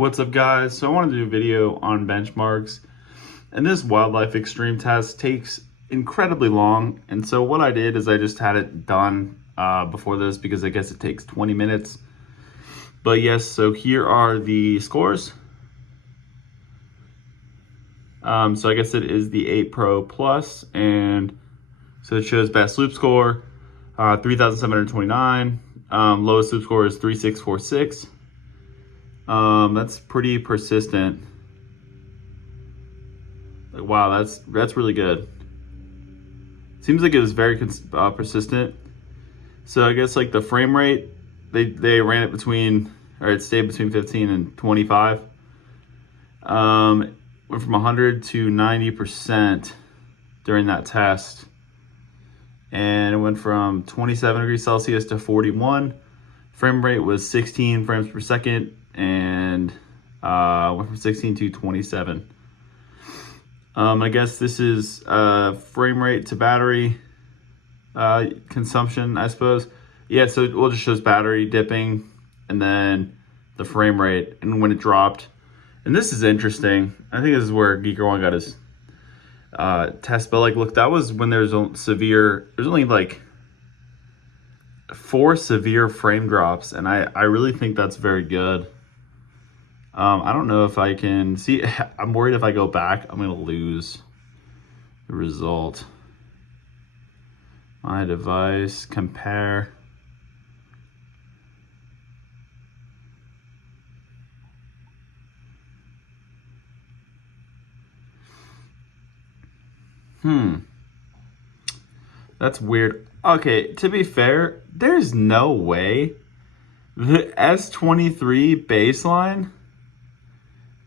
What's up guys? So I wanted to do a video on benchmarks, and this wildlife extreme test takes incredibly long, and so what I did is I just had it done before this because I guess it takes 20 minutes. But yes, so here are the scores. So I guess it is the 8 Pro Plus, and so it shows best loop score 3,729, lowest loop score is 3,646. That's pretty persistent. Wow, that's really good. Seems like it was very persistent. So I guess like the frame rate, they ran it between, or it stayed between 15 and 25. Went from 100 to 90% during that test, and it went from 27 degrees Celsius to 41. Frame rate was 16 frames per second, and went from 16 to 27. I guess this is frame rate to battery consumption, I suppose. Yeah, so it just shows battery dipping and then the frame rate and when it dropped. And this is interesting. I think this is where Geeker1 got his test. But like, look, that was when there's only like 4 severe frame drops, and I really think that's very good. I don't know if I can see. I'm worried if I go back, I'm gonna lose the result. My device, compare. That's weird. Okay, to be fair, there's no way the S23 baseline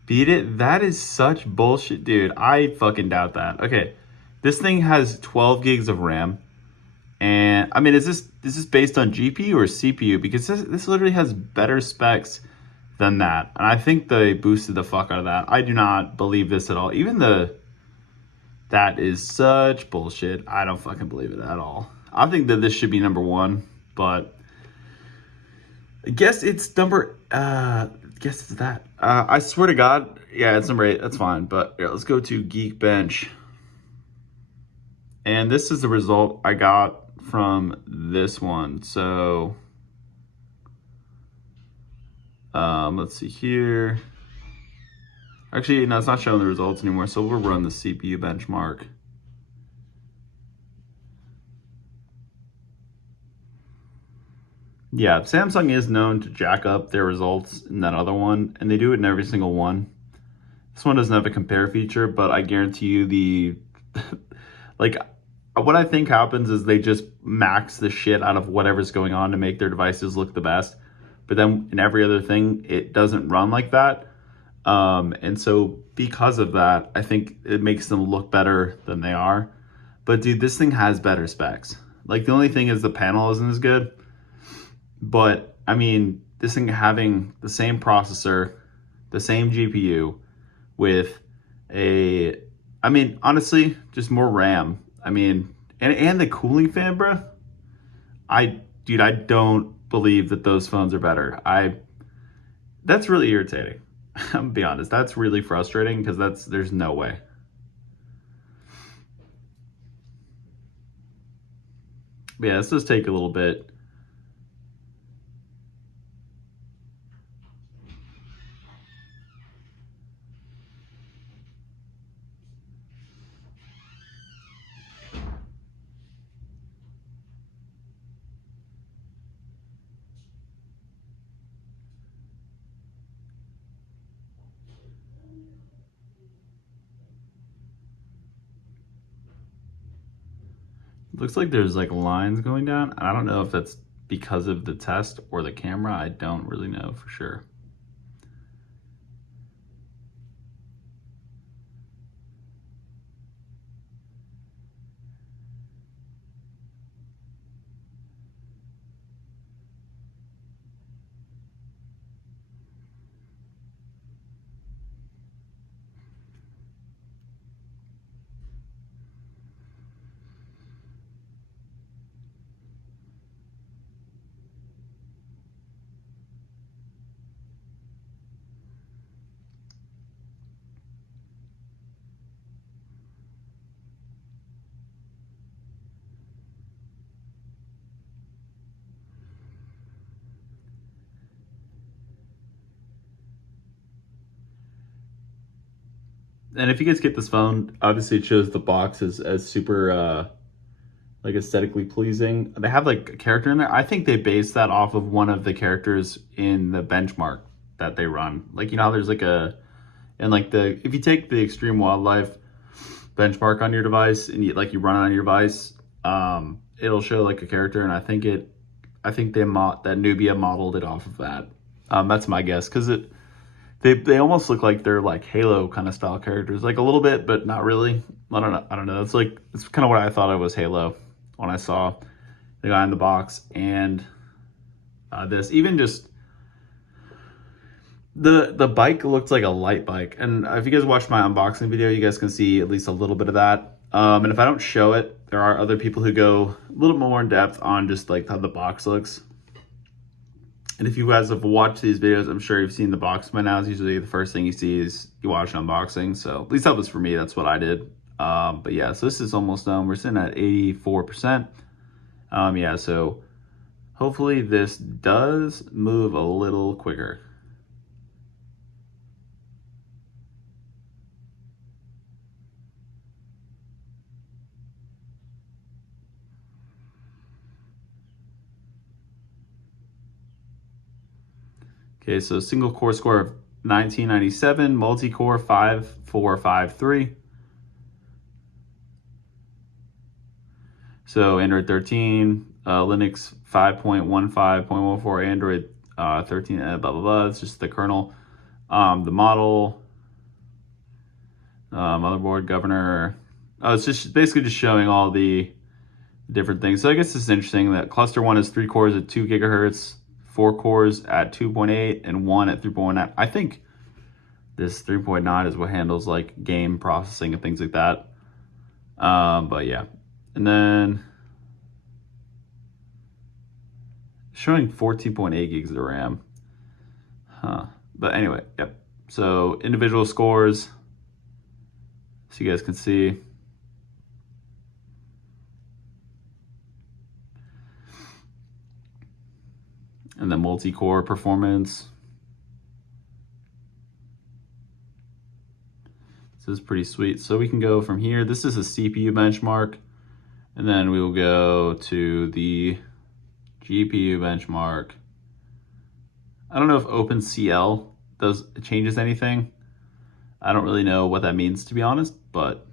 beat it. That is such bullshit, dude. I fucking doubt that. Okay, this thing has 12 gigs of RAM, and I mean, is this based on GPU or CPU? Because this literally has better specs than that, and I think they boosted the fuck out of that. I do not believe this at all. That is such bullshit. I don't fucking believe it at all. I think that this should be number 1, but I guess it's number. Guess it's that. I swear to God, yeah, it's number 8. That's fine. But yeah, let's go to Geekbench, and this is the result I got from this one. So, let's see here. Actually, no, it's not showing the results anymore. So we'll run the CPU benchmark. Yeah, Samsung is known to jack up their results in that other one, and they do it in every single one. This one doesn't have a compare feature, but I guarantee you like, what I think happens is they just max the shit out of whatever's going on to make their devices look the best. But then in every other thing, it doesn't run like that. And so because of that, I think it makes them look better than they are. But dude, this thing has better specs. Like, the only thing is the panel isn't as good. But I mean, this thing having the same processor, the same GPU with I mean, honestly, just more RAM. I mean, and the cooling fan, bro. Dude, I don't believe that those phones are better. That's really irritating. I'm gonna be honest. That's really frustrating because there's no way. But yeah, this does take a little bit. Looks like there's like lines going down. I don't know if that's because of the test or the camera. I don't really know for sure. And if you guys get this phone, obviously it shows the box as super like aesthetically pleasing. They have like a character in there. I think they based that off of one of the characters in the benchmark that they run. Like, you know how there's like a, and like the, if you take the extreme wildlife benchmark on your device and you run it on your device, it'll show like a character, and I think that Nubia modeled it off of that. That's my guess, because they almost look like they're like Halo kind of style characters, like a little bit, but not really. I don't know. It's kind of what I thought it was Halo when I saw the guy in the box. And this, even just the bike looks like a light bike. And if you guys watch my unboxing video, you guys can see at least a little bit of that. And if I don't show it, there are other people who go a little more in depth on just like how the box looks. And if you guys have watched these videos, I'm sure you've seen the box by now. It's usually the first thing you see is you watch an unboxing. So at least that was for me. That's what I did. But yeah, so this is almost done. We're sitting at 84%. Yeah, so hopefully this does move a little quicker. Okay, so single core score of 1997, multi-core 5453. So Android 13, Linux 5.15.14, Android 13, blah, blah, blah. It's just the kernel. The model, motherboard, governor. It's just basically just showing all the different things. So I guess this is interesting that cluster 1 is 3 cores at 2 gigahertz, 4 cores at 2.8, and 1 at 3.9. I think this 3.9 is what handles like game processing and things like that. But yeah. And then showing 14.8 gigs of RAM. But anyway, yep. So individual scores, so you guys can see. And then multi-core performance. This is pretty sweet. So we can go from here. This is a CPU benchmark. And then we will go to the GPU benchmark. I don't know if OpenCL changes anything. I don't really know what that means, to be honest, but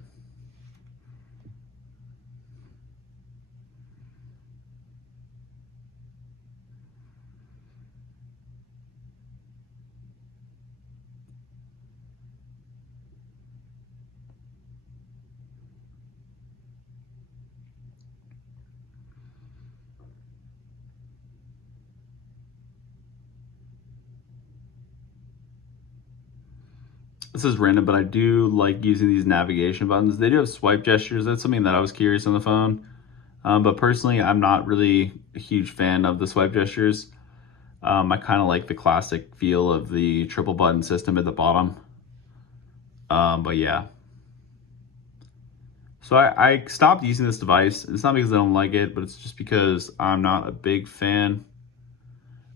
this is random, but I do like using these navigation buttons. They do have swipe gestures. That's something that I was curious on the phone. But personally, I'm not really a huge fan of the swipe gestures. I kind of like the classic feel of the triple button system at the bottom. But yeah. So I stopped using this device. It's not because I don't like it, but it's just because I'm not a big fan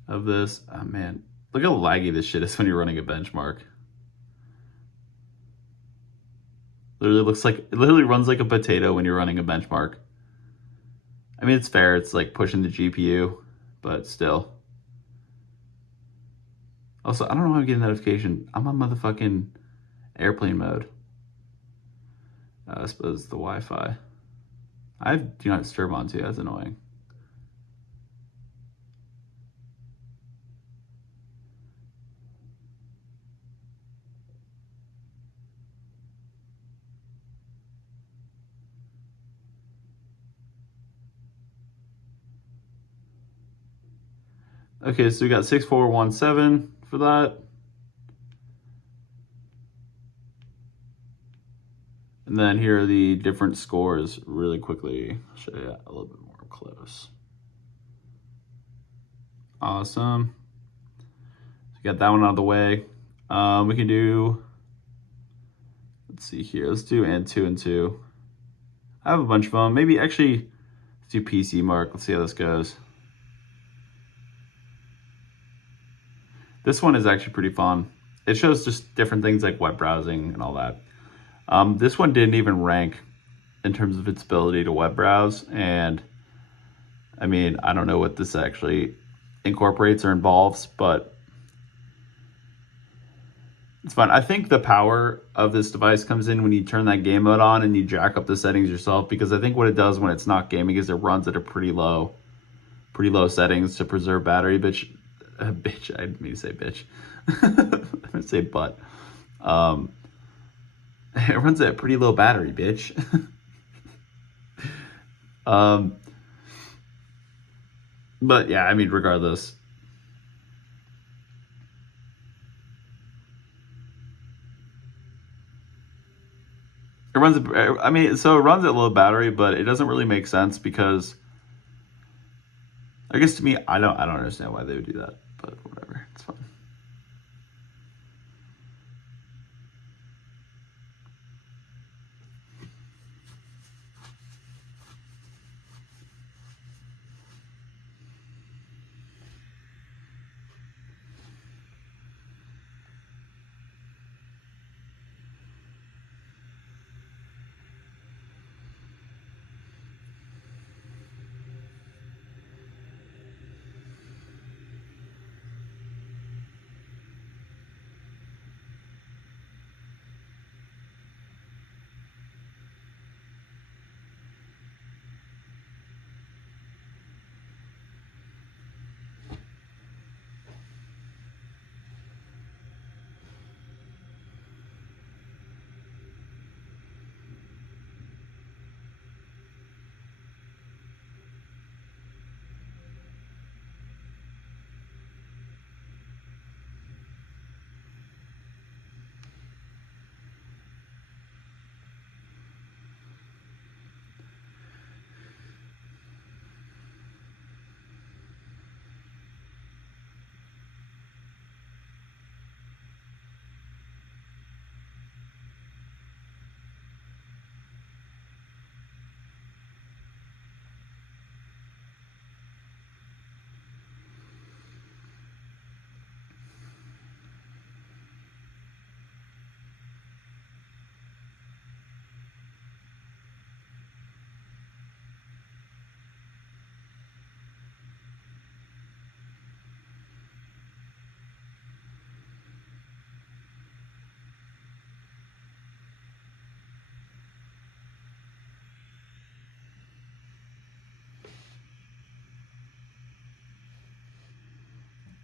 of this. Oh man, look how laggy this shit is when you're running a benchmark. It literally runs like a potato when you're running a benchmark. I mean, it's fair, it's like pushing the GPU, but still. Also, I don't know how I'm getting notification. I'm on motherfucking airplane mode. I suppose the Wi-Fi. I have do not disturb on too, that's annoying. Okay, so we got 6417 for that. And then here are the different scores really quickly. I'll show you a little bit more close. Awesome. So got that one out of the way. We can do, let's see here. Let's do and 2 and 2. I have a bunch of them. Maybe actually, let's do PC mark. Let's see how this goes. This one is actually pretty fun. It shows just different things like web browsing and all that. This one didn't even rank in terms of its ability to web browse, and I mean, I don't know what this actually incorporates or involves, but it's fun. I think the power of this device comes in when you turn that game mode on and you jack up the settings yourself, because I think what it does when it's not gaming is it runs at a pretty low settings to preserve battery. Bitch, I didn't mean to say bitch. I meant to say butt. Um, it runs at a pretty low battery, bitch. um, but yeah, I mean, regardless. It runs, I mean, so it runs at low battery, but it doesn't really make sense because I guess to me, I don't understand why they would do that, but whatever, it's fine.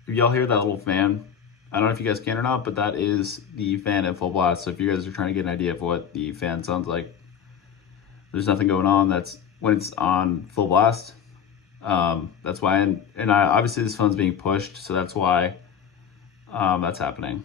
If y'all hear that little fan, I don't know if you guys can or not, but that is the fan at full blast. So if you guys are trying to get an idea of what the fan sounds like, there's nothing going on. That's when it's on full blast. That's why, and I obviously this phone's being pushed, so that's why that's happening.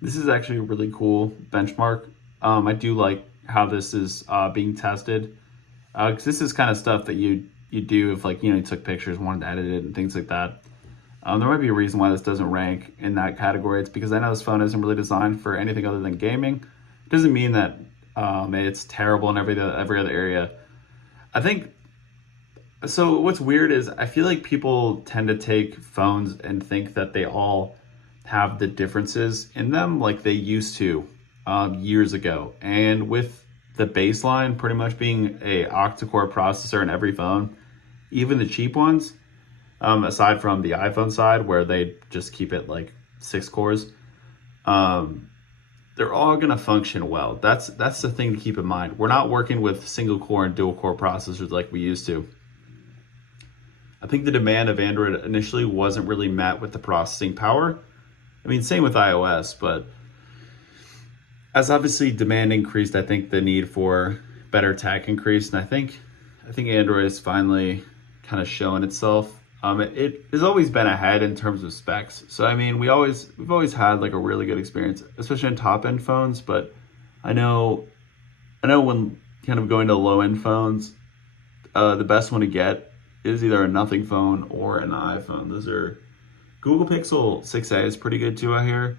This is actually a really cool benchmark. I do like how this is being tested, because this is kind of stuff that you do if, like, you took pictures, wanted to edit it, and things like that. There might be a reason why this doesn't rank in that category. It's because I know this phone isn't really designed for anything other than gaming. It doesn't mean that it's terrible in every other area. I think so. What's weird is I feel like people tend to take phones and think that they all have the differences in them like they used to years ago. And with the baseline pretty much being a octa-core processor in every phone, even the cheap ones, aside from the iPhone side where they just keep it like 6 cores, they're all going to function well. That's the thing to keep in mind. We're not working with single core and dual core processors like we used to. I think the demand of Android initially wasn't really met with the processing power. I mean, same with iOS, but as obviously demand increased, I think the need for better tech increased, and I think Android is finally kind of showing itself. It has always been ahead in terms of specs. So I mean, we've always had like a really good experience, especially in top end phones. But I know when kind of going to low end phones, the best one to get is either a nothing phone or an iPhone. Those are Google Pixel 6a is pretty good too, I hear.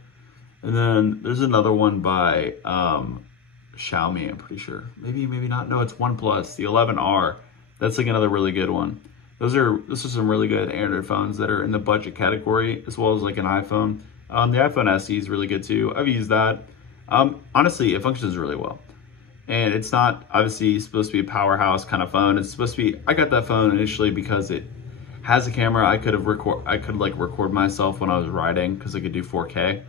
And then there's another one by Xiaomi, I'm pretty sure. Maybe not. No, it's OnePlus, the 11R. That's like another really good one. Those are some really good Android phones that are in the budget category, as well as like an iPhone. The iPhone SE is really good too. I've used that. Honestly, it functions really well. And it's not obviously supposed to be a powerhouse kind of phone. It's supposed to be, I got that phone initially because it has a camera. I could record myself when I was riding because I could do 4K.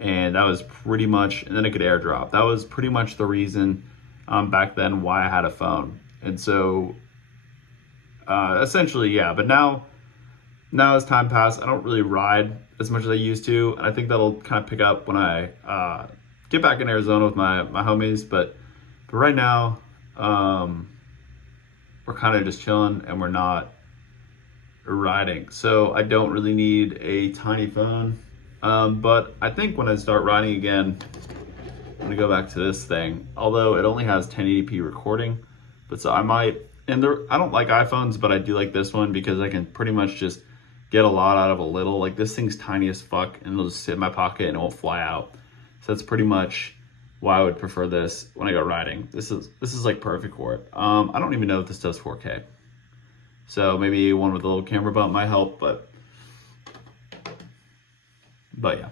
And that was pretty much, and then it could airdrop. That was pretty much the reason back then why I had a phone. And so essentially, yeah. But now as time passed, I don't really ride as much as I used to. And I think that'll kind of pick up when I get back in Arizona with my homies. But right now, we're kind of just chilling and we're not riding. So I don't really need a tiny phone. But I think when I start riding again, I'm gonna go back to this thing. Although it only has 1080p recording, but so I might. And I don't like iPhones, but I do like this one because I can pretty much just get a lot out of a little. Like this thing's tiny as fuck, and it'll just sit in my pocket and it won't fly out. So that's pretty much why I would prefer this when I go riding. This is like perfect for it. I don't even know if this does 4K. So maybe one with a little camera bump might help, but yeah.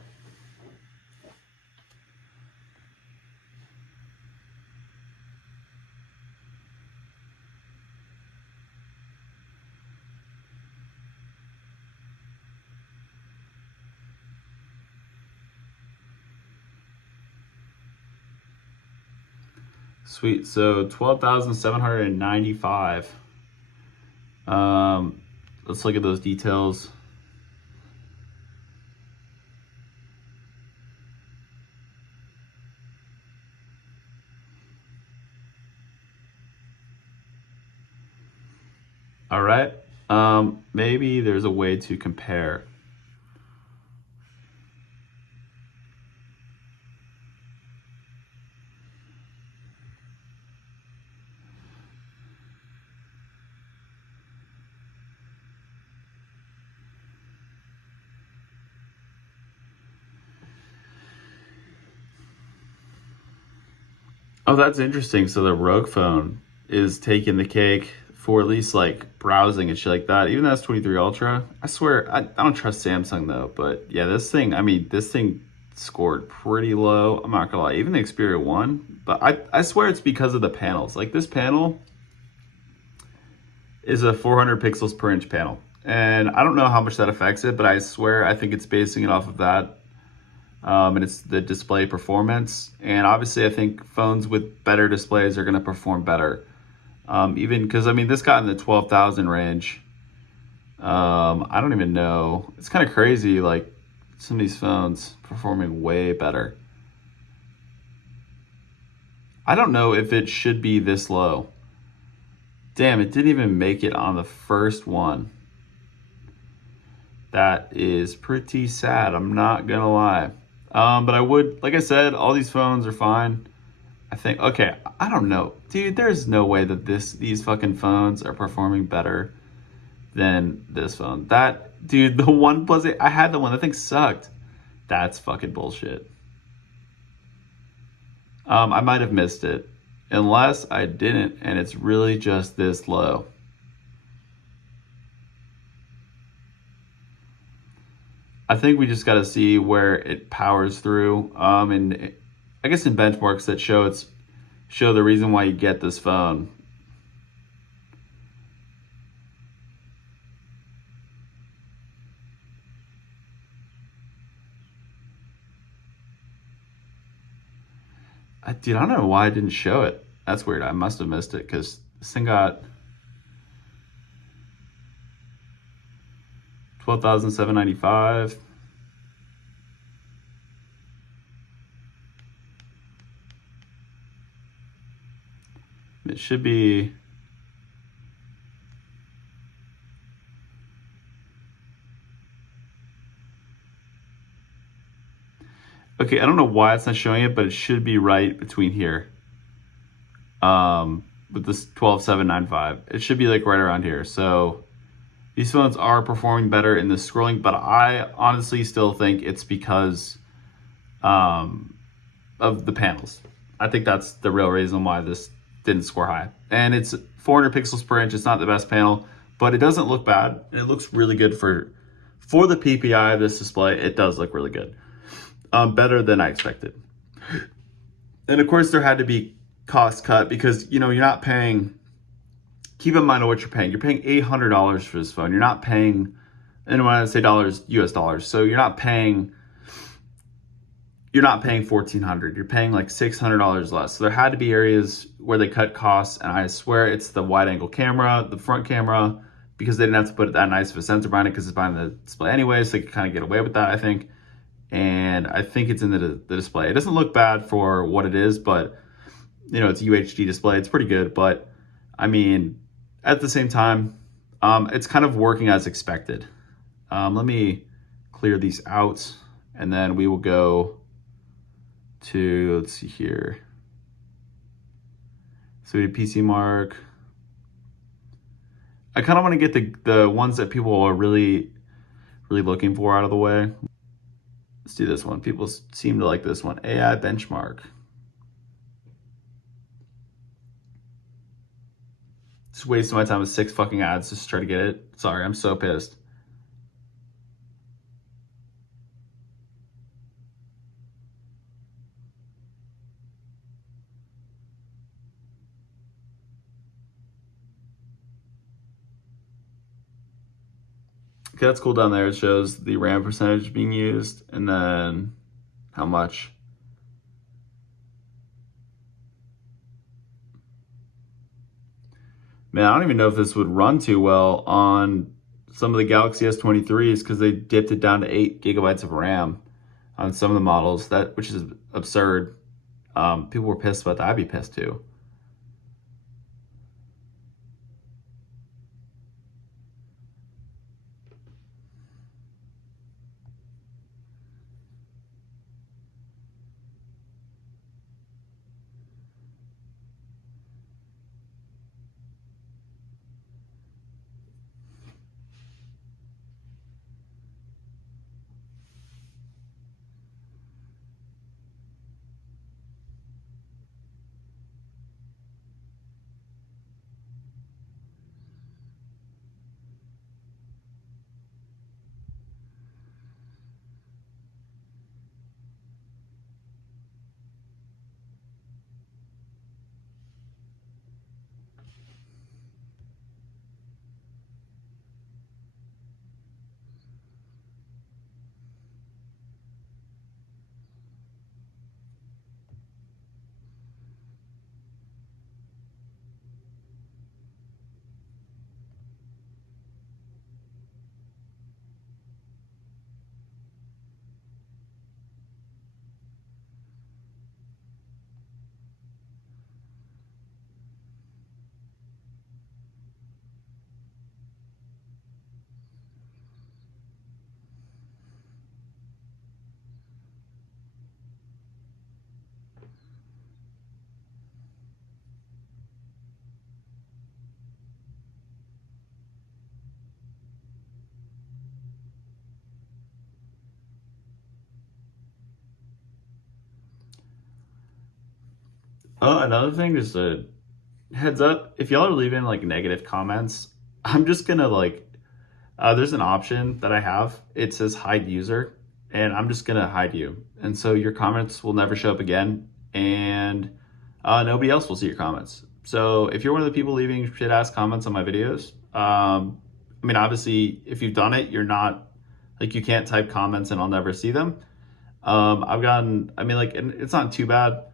Sweet. So 12,795. Let's look at those details. All right. Maybe there's a way to compare. Oh, that's interesting. So the Rogue phone is taking the cake for at least like browsing and shit like that. Even though it's 23 Ultra, I swear I don't trust Samsung though. But yeah, this thing scored pretty low. I'm not gonna lie. Even the Xperia 1, but I swear it's because of the panels. Like this panel is a 400 pixels per inch panel, and I don't know how much that affects it, but I swear I think it's basing it off of that. And it's the display performance. And obviously I think phones with better displays are going to perform better. Even because, I mean, this got in the 12,000 range. I don't even know. It's kind of crazy, like some of these phones performing way better. I don't know if it should be this low. Damn, it didn't even make it on the first one. That is pretty sad, I'm not gonna lie. But I would, like I said, all these phones are fine. I think, okay, I don't know. Dude, there's no way that these fucking phones are performing better than this phone. Dude, the OnePlus 8, I had the one, that thing sucked. That's fucking bullshit. I might have missed it. Unless I didn't, and it's really just this low. I think we just got to see where it powers through. And I guess in benchmarks that show the reason why you get this phone. Dude, I don't know why I didn't show it. That's weird. I must have missed it because this thing got 12,795. It should be. Okay, I don't know why it's not showing it, but it should be right between here. With this 12,795. It should be like right around here. So these phones are performing better in the scrolling, but I honestly still think it's because of the panels. I think that's the real reason why this didn't score high. And it's 400 pixels per inch. It's not the best panel, but it doesn't look bad. It looks really good for the PPI of this display. It does look really good. Better than I expected. And of course there had to be cost cut because, you know, you're not paying, keep in mind what you're paying. You're paying $800 for this phone. You're not paying, and when I say dollars, US dollars. So you're not paying $1,400. You're paying like $600 less. So there had to be areas where they cut costs, and I swear it's the wide angle camera, the front camera, because they didn't have to put that nice of a sensor behind it because it's behind the display anyway, so they could kind of get away with that, I think. And I think it's in the display. It doesn't look bad for what it is, but you know, it's a UHD display. It's pretty good, but I mean, at the same time, it's kind of working as expected. Let me clear these out, and then we will go to, let's see here. So we did PC Mark. I kind of want to get the ones that people are really looking for out of the way. Let's do this one. People seem to like this one. AI benchmark. Just wasting my time with 6 fucking ads just to try to get it. Sorry, I'm so pissed. Okay, that's cool down there. It shows the RAM percentage being used and then how much. Man, I don't even know if this would run too well on some of the Galaxy S23s because they dipped it down to 8 gigabytes of RAM on some of the models, which is absurd. People were pissed about that. I'd be pissed too. Another thing, just a heads up, if y'all are leaving like negative comments, I'm just gonna like, there's an option that I have. It says hide user, and I'm just gonna hide you. And so your comments will never show up again, and nobody else will see your comments. So if you're one of the people leaving shit ass comments on my videos, I mean, obviously, if you've done it, you're not, like, you can't type comments and I'll never see them. I've gotten, I mean, like, and it's not too bad.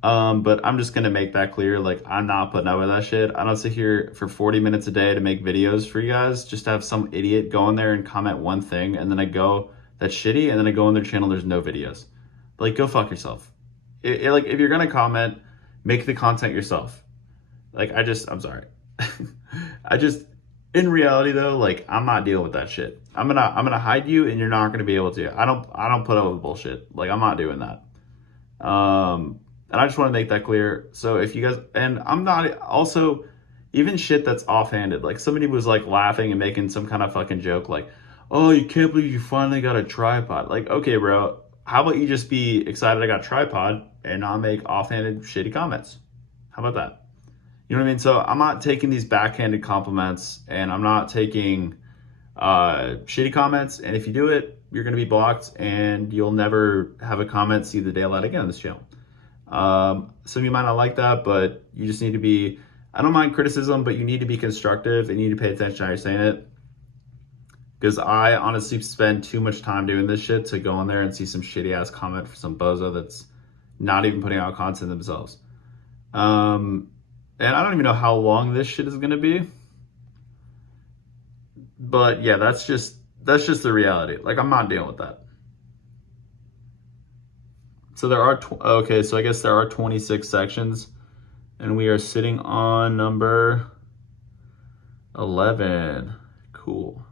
But I'm just gonna make that clear. Like, I'm not putting up with that shit. I don't sit here for 40 minutes a day to make videos for you guys just to have some idiot go in there and comment one thing, and then I go, that's shitty, and then I go on their channel, there's no videos. Like, go fuck yourself. Like, if you're gonna comment, make the content yourself. Like, I'm sorry. I just, in reality though, like, I'm not dealing with that shit. I'm gonna hide you, and you're not gonna be able to. I don't put up with bullshit. Like, I'm not doing that. And I just want to make that clear. So if you guys, and I'm not also, even shit that's offhanded, like somebody was like laughing and making some kind of fucking joke, like, oh, you can't believe you finally got a tripod. Like, okay, bro, how about you just be excited I got a tripod and not make offhanded shitty comments? How about that? You know what I mean? So I'm not taking these backhanded compliments, and I'm not taking shitty comments. And if you do it, you're going to be blocked, and you'll never have a comment see the daylight again on this channel. Some of you might not like that, but you just need to be, I don't mind criticism, but you need to be constructive and you need to pay attention to how you're saying it. Because I honestly spend too much time doing this shit to go in there and see some shitty ass comment for some bozo that's not even putting out content themselves. And I don't even know how long this shit is going to be. But yeah, that's just the reality. Like, I'm not dealing with that. So there are, okay, so I guess there are 26 sections, and we are sitting on number 11. Cool.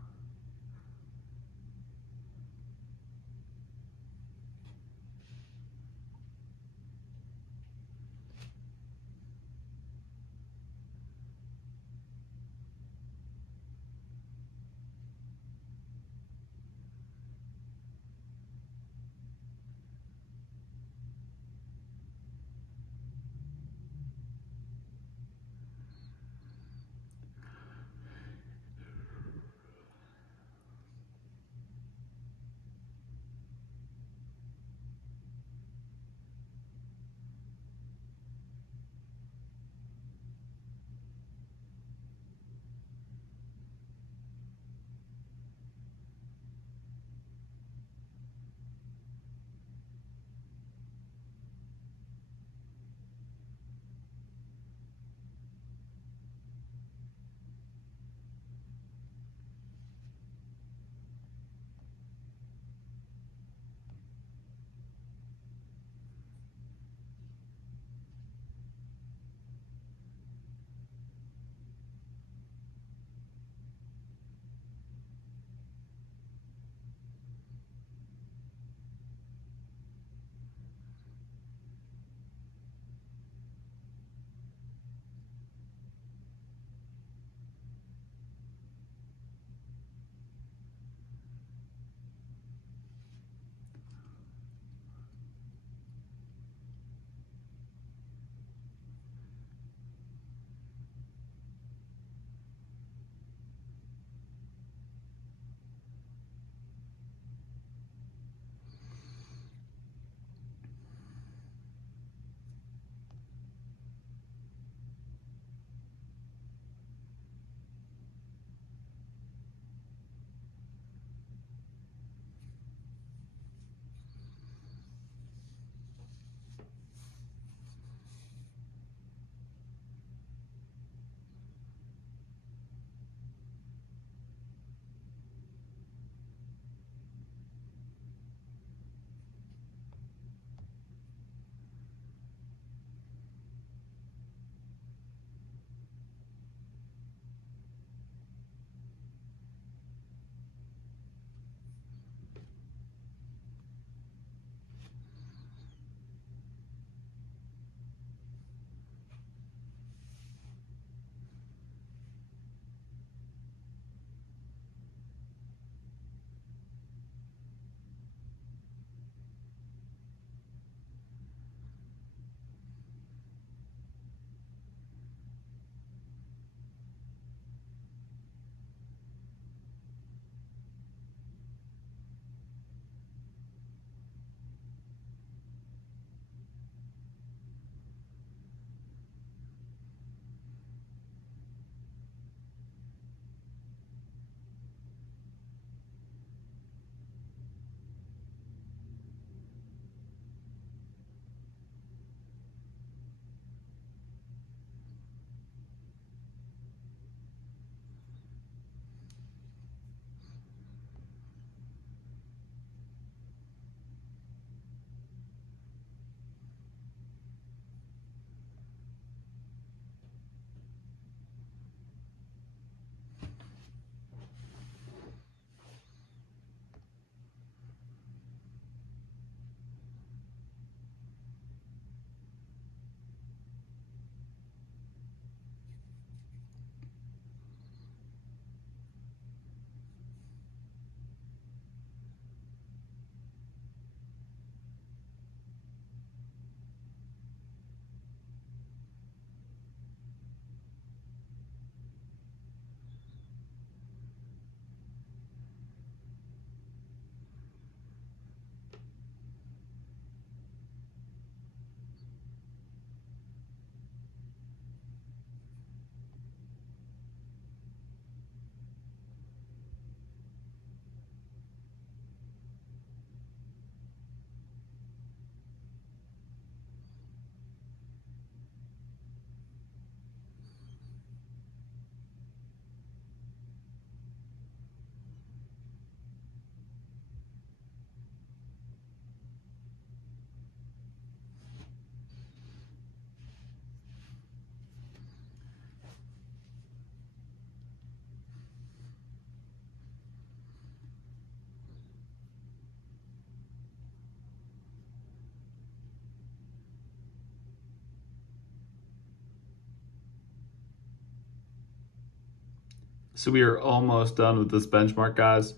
So we are almost done with this benchmark, guys.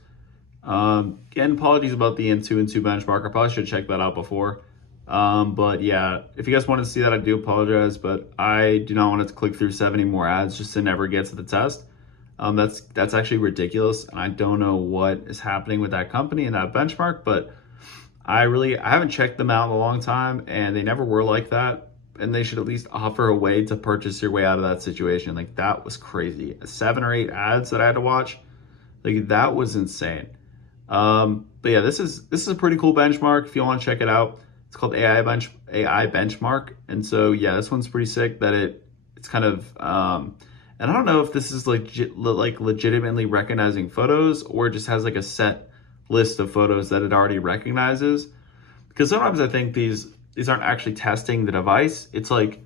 Again, apologies about the N2 benchmark. I probably should check that out before. But yeah, if you guys want to see that, I do apologize, but I do not want to click through 70 more ads just to never get to the test. That's actually ridiculous, and I don't know what is happening with that company and that benchmark, but I haven't checked them out in a long time, and they never were like that, and they should at least offer a way to purchase your way out of that situation. Like, that was crazy. 7 or 8 ads that I had to watch, like, that was insane. But yeah, this is a pretty cool benchmark if you want to check it out. It's called AI benchmark, and so yeah, this one's pretty sick. That it's kind of and I don't know if this is legitimately recognizing photos or just has like a set list of photos that it already recognizes. Because sometimes I think these aren't actually testing the device. It's like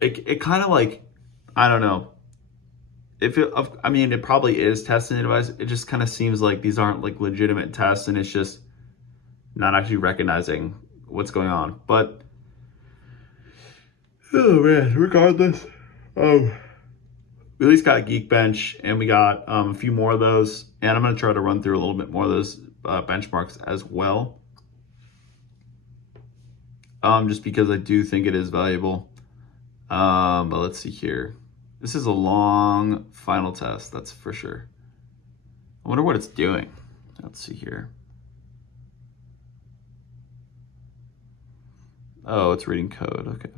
it kind of like, I don't know. I mean, it probably is testing the device. It just kind of seems like these aren't like legitimate tests, and it's just not actually recognizing what's going on. But oh man, regardless, we at least got Geekbench, and we got a few more of those, and I'm gonna try to run through a little bit more of those benchmarks as well, just because I do think it is valuable. But let's see here. This is a long final test, that's for sure. I wonder what it's doing. Let's see here. Oh, it's reading code, okay.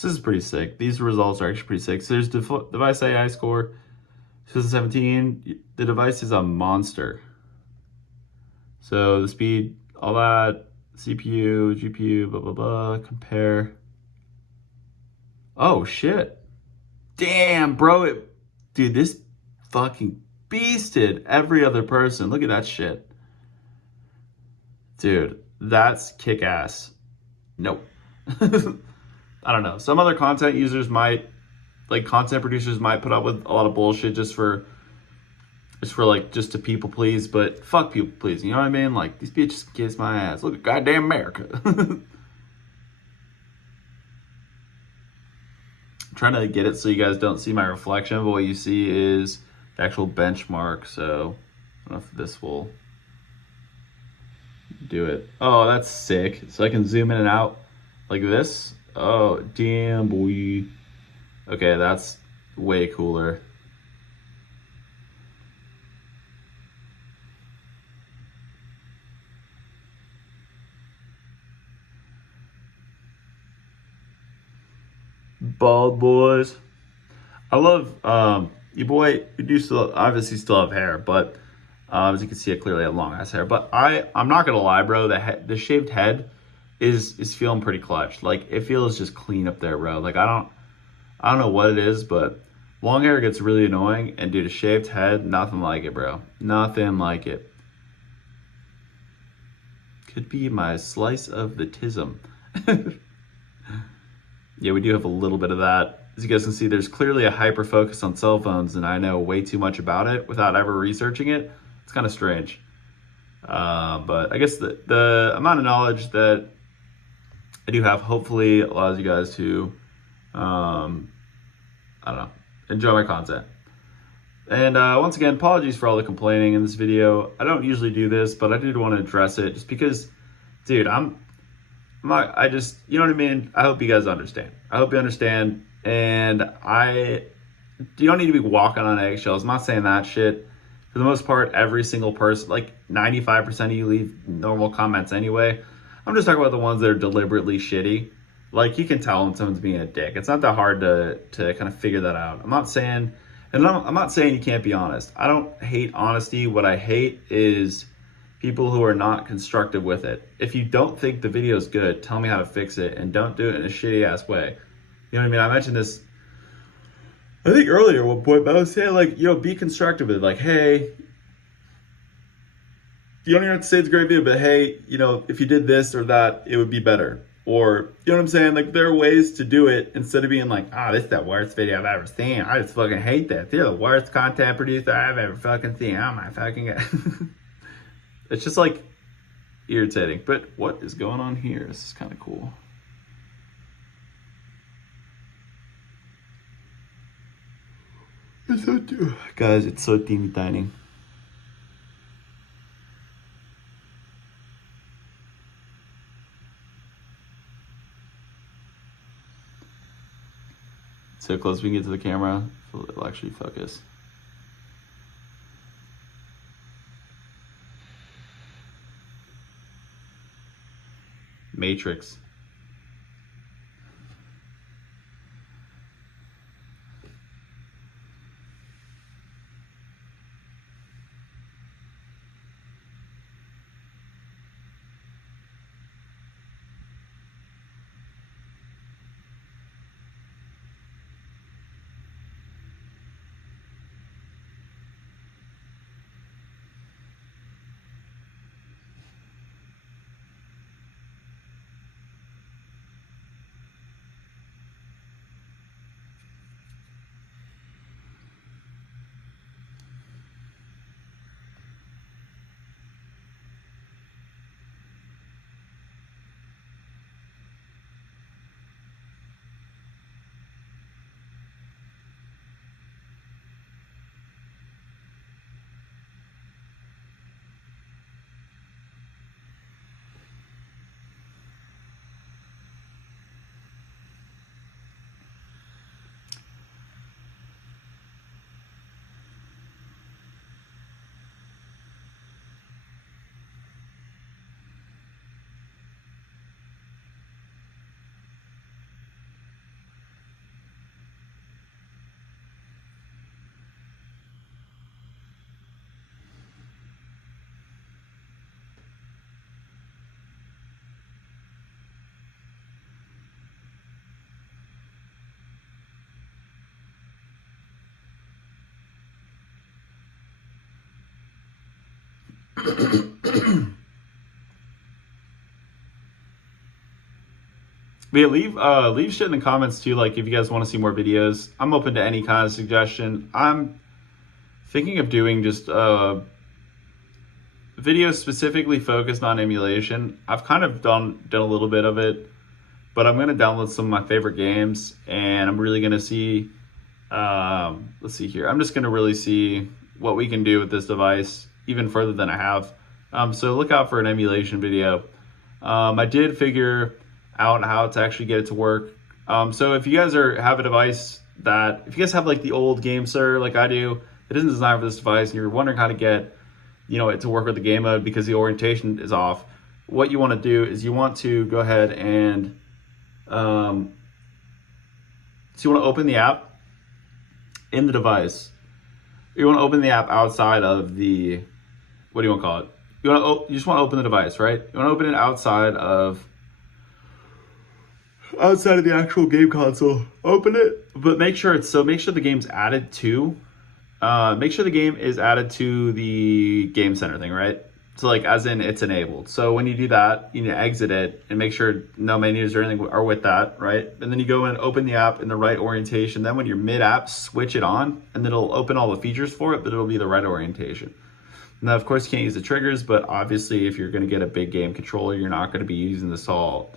This is pretty sick. These results are actually pretty sick. So there's device AI score, 2017. The device is a monster. So the speed, all that, CPU, GPU, blah, blah, blah, compare. Oh, shit. Damn, bro. Dude, this fucking beasted every other person. Look at that shit. Dude, that's kick-ass. Nope. I don't know. Some other content users might, like content producers might put up with a lot of bullshit just to people please, but fuck people please. You know what I mean? Like, these bitches kiss my ass. Look at goddamn America. I'm trying to get it so you guys don't see my reflection, but what you see is the actual benchmark. So I don't know if this will do it. Oh, that's sick. So I can zoom in and out like this. Oh, damn, boy. Okay, that's way cooler. Bald boys. I love your boy. You do still obviously still have hair, but as you can see, I clearly have long ass hair. But I'm not gonna lie, bro. The shaved head is feeling pretty clutch. Like, it feels just clean up there, bro. Like, I don't know what it is, but Long hair gets really annoying, and dude, a shaved head, nothing like it, bro. Nothing like it. Could be my slice of the tism. Yeah, we do have a little bit of that. As you guys can see, there's clearly a hyper focus on cell phones, and I know way too much about it without ever researching it. It's kind of strange. But I guess the amount of knowledge that I do have hopefully allows you guys to, I don't know, enjoy my content. And once again, apologies for all the complaining in this video. I don't usually do this, but I did want to address it just because, dude, I just, you know what I mean? I hope you guys understand. I hope you understand. And you don't need to be walking on eggshells. I'm not saying that shit. For the most part, every single person, like 95% of you leave normal comments anyway. I'm just talking about the ones that are deliberately shitty. Like, you can tell when someone's being a dick. It's not that hard to kind of figure that out. I'm not saying you can't be honest. I don't hate honesty. What I hate is people who are not constructive with it. If you don't think the video is good, tell me how to fix it, and don't do it in a shitty ass way. You know what I mean? I mentioned this, I think earlier at one point, but I was saying, like, be constructive with it. Like, hey, you don't even have to say it's a great video, but hey, if you did this or that, it would be better. Or, you know what I'm saying? Like, there are ways to do it instead of being like, this is the worst video I've ever seen. I just fucking hate that. They're the worst content producer I've ever fucking seen. Oh my fucking God. It's just like irritating. But what is going on here? This is kind of cool. Guys, it's so teeny tiny. So close we can get to the camera, it'll actually focus. Matrix. But yeah, leave shit in the comments too. Like, if you guys want to see more videos, I'm open to any kind of suggestion. I'm thinking of doing just videos specifically focused on emulation. I've kind of done a little bit of it, but I'm gonna download some of my favorite games, and I'm really gonna see. Let's see here. I'm just gonna really see what we can do with this device even further than I have. So look out for an emulation video. I did figure out how to actually get it to work. So if you guys have a device if you guys have like the old GameSir like I do, it isn't designed for this device, and you're wondering how to get it to work with the game mode because the orientation is off, what you want to do is you want to go ahead and so you want to open the app in the device. You want to open the app outside of the, what do you want to call it? You just want to open the device, right? You want to open it outside of outside of the actual game console. Open it, but make sure the game's added to. Make sure the game is added to the game center thing, right? So like as in it's enabled. So when you do that, you need to exit it and make sure no menus or anything are with that, right? And then you go and open the app in the right orientation. Then when you're mid-app, switch it on and then it'll open all the features for it, but it'll be the right orientation. Now, of course, you can't use the triggers, but obviously if you're gonna get a big game controller, you're not gonna be using the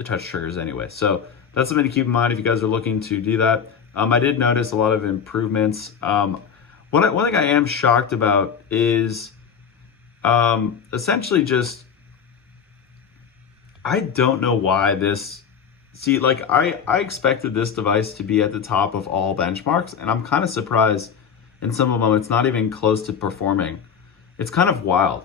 touch triggers anyway. So that's something to keep in mind if you guys are looking to do that. I did notice a lot of improvements. One thing I am shocked about is essentially just, I don't know why this, see, like I expected this device to be at the top of all benchmarks, and I'm kind of surprised in some of them it's not even close to performing. It's kind of wild.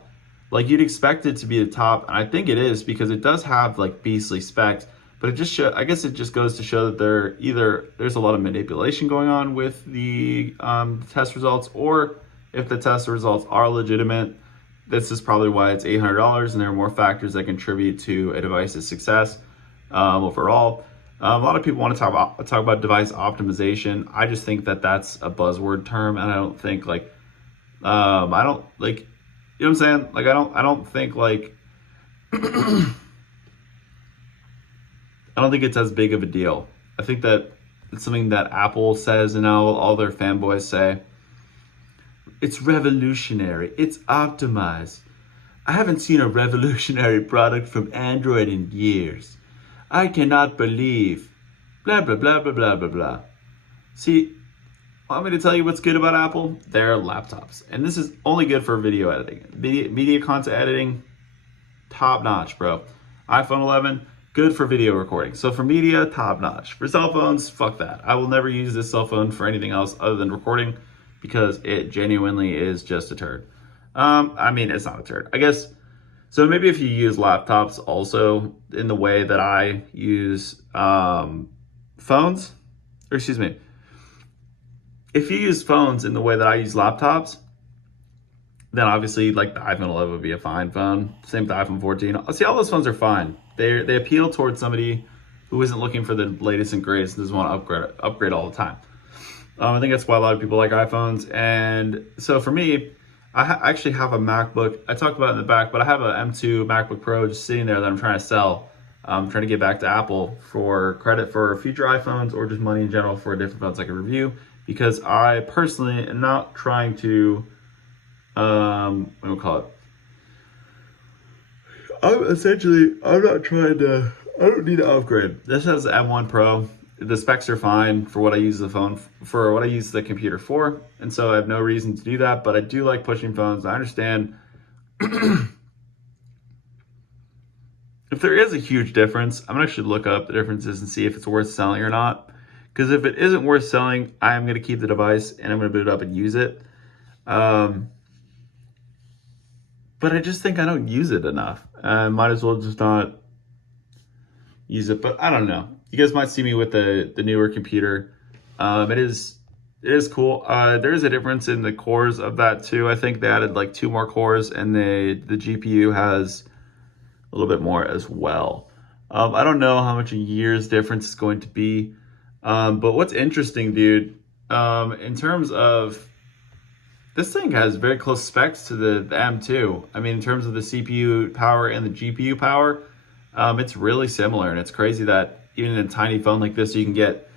Like you'd expect it to be the top, and I think it is because it does have like beastly specs, but it just I guess it just goes to show that there's a lot of manipulation going on with the test results, or if the test results are legitimate, this is probably why it's $800, and there are more factors that contribute to a device's success overall. A lot of people want to talk about device optimization. I just think that that's a buzzword term, and I don't think like I don't like, you know what I'm saying? Like I don't think like I don't think it's as big of a deal. I think that it's something that Apple says and now all their fanboys say. It's revolutionary. It's optimized. I haven't seen a revolutionary product from Android in years. I cannot believe. Blah, blah, blah, blah, blah, blah, blah. See, want me to tell you what's good about Apple? Their laptops. And this is only good for video editing. Media content editing, top notch, bro. iPhone 11, good for video recording. So for media, top notch. For cell phones, fuck that. I will never use this cell phone for anything else other than recording because it genuinely is just a turd. I mean, it's not a turd, I guess. So maybe if you use laptops also in the way that I use phones, or excuse me, if you use phones in the way that I use laptops, then obviously like the iPhone 11 would be a fine phone. Same with the iPhone 14. See, all those phones are fine. They appeal towards somebody who isn't looking for the latest and greatest and doesn't want to upgrade all the time. I think that's why a lot of people like iPhones. And so for me, I actually have a MacBook. I talked about it in the back, but I have an M2 MacBook Pro just sitting there that I'm trying to sell. I'm trying to get back to Apple for credit for future iPhones or just money in general for different phones I can review, because I personally am not trying to, what do we call it? I'm not trying to, I don't need to upgrade. This has the M1 Pro. The specs are fine for what I use the phone, for what I use the computer for. And so I have no reason to do that, but I do like pushing phones. I understand if there is a huge difference, I'm gonna actually look up the differences and see if it's worth selling or not. Because if it isn't worth selling, I'm gonna keep the device and I'm gonna boot it up and use it. But I just think I don't use it enough. I might as well just not use it, but I don't know. You guys might see me with the newer computer. It is cool. There is a difference in the cores of that too. I think they added like 2 more cores, and the GPU has a little bit more as well. I don't know how much a year's difference is going to be. But what's interesting, dude, in terms of, this thing has very close specs to the M2. I mean, in terms of the CPU power and the GPU power, it's really similar, and it's crazy that even in a tiny phone like this, you can get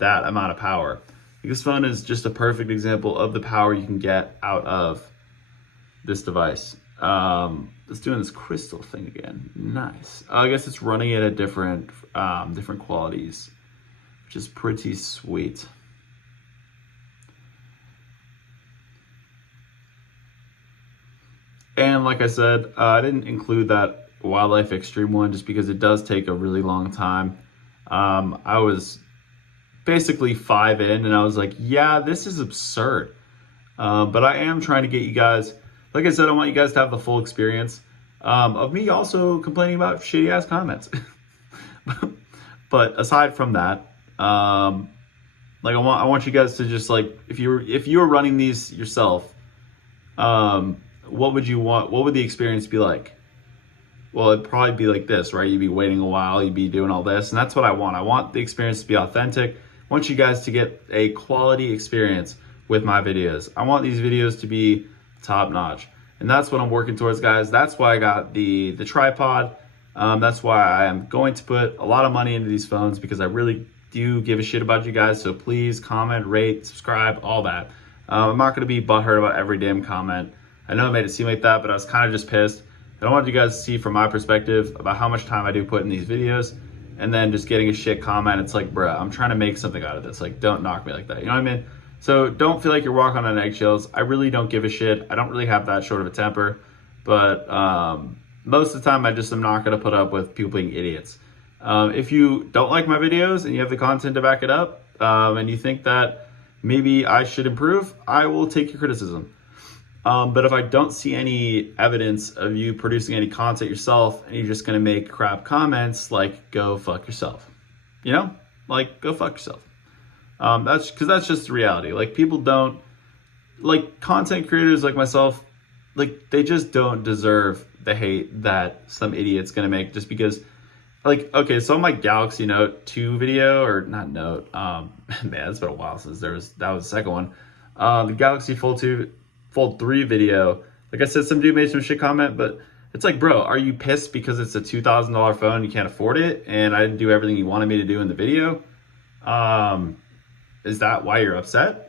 that amount of power. This phone is just a perfect example of the power you can get out of this device. It's doing this crystal thing again. Nice. I guess it's running it at different qualities, which is pretty sweet. And like I said, I didn't include that Wildlife Extreme one just because it does take a really long time. I was basically 5 in and I was like, yeah, this is absurd. But I am trying to get you guys, like I said, I want you guys to have the full experience of me also complaining about shitty ass comments. But aside from that, like I want you guys to just like, if you were running these yourself, what would you want? What would the experience be like? well, it'd probably be like this, right? You'd be waiting a while, you'd be doing all this, and that's what I want. I want the experience to be authentic. I want you guys to get a quality experience with my videos. I want these videos to be top notch, and that's what I'm working towards, guys. That's why I got the tripod. That's why I am going to put a lot of money into these phones, because I really do give a shit about you guys. So please comment, rate, subscribe, all that. I'm not going to be butthurt about every damn comment. I know it made it seem like that, but I was kind of just pissed. I wanted you guys to see from my perspective about how much time I do put in these videos, and then just getting a shit comment. It's like, bruh, I'm trying to make something out of this. Like, don't knock me like that. You know what I mean? So don't feel like you're walking on eggshells. I really don't give a shit. I don't really have that short of a temper, but most of the time I just am not going to put up with people being idiots. If you don't like my videos and you have the content to back it up, and you think that maybe I should improve, I will take your criticism. But if I don't see any evidence of you producing any content yourself, and you're just going to make crap comments, like, go fuck yourself. You know? Like, go fuck yourself. That's because that's just the reality. Like, people don't, like, content creators like myself, like, they just don't deserve the hate that some idiot's going to make just because, like, okay, so my Galaxy Note 2 video, or not Note, man, it's been a while since that was the second one. The Galaxy Fold 3 video, like I said, some dude made some shit comment, but it's like, bro, are you pissed because it's a $2,000 phone and you can't afford it, and I didn't do everything you wanted me to do in the video? Is that why you're upset?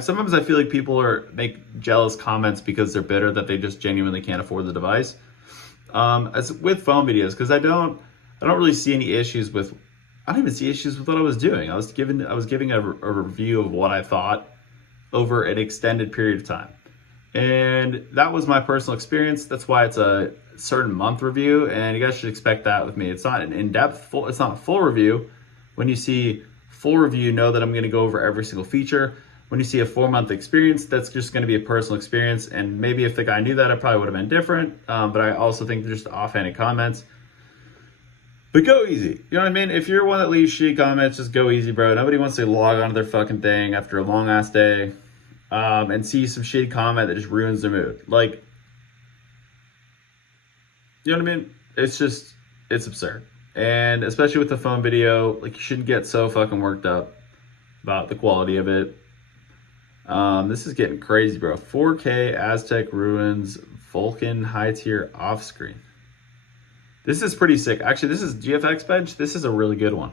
Sometimes I feel like people make jealous comments because they're bitter that they just genuinely can't afford the device. As with phone videos, because I don't really see any issues with. I don't even see issues with what I was doing. I was giving a review of what I thought over an extended period of time. And that was my personal experience. That's why it's a certain month review, and you guys should expect that with me. It's not an in-depth, it's not a full review. When you see full review, know that I'm going to go over every single feature. When you see a 4-month experience, that's just going to be a personal experience. And maybe if the guy knew that, it probably would have been different. But I also think they're just offhanded comments. But go easy. You know what I mean? If you're one that leaves shitty comments, just go easy, bro. Nobody wants to log onto their fucking thing after a long ass day. And see some shitty comment that just ruins their mood. Like, you know what I mean? It's absurd. And especially with the phone video, like, you shouldn't get so fucking worked up about the quality of it. This is getting crazy, bro. 4K Aztec ruins Vulcan high tier off screen. This is pretty sick. Actually, this is GFX bench. This is a really good one.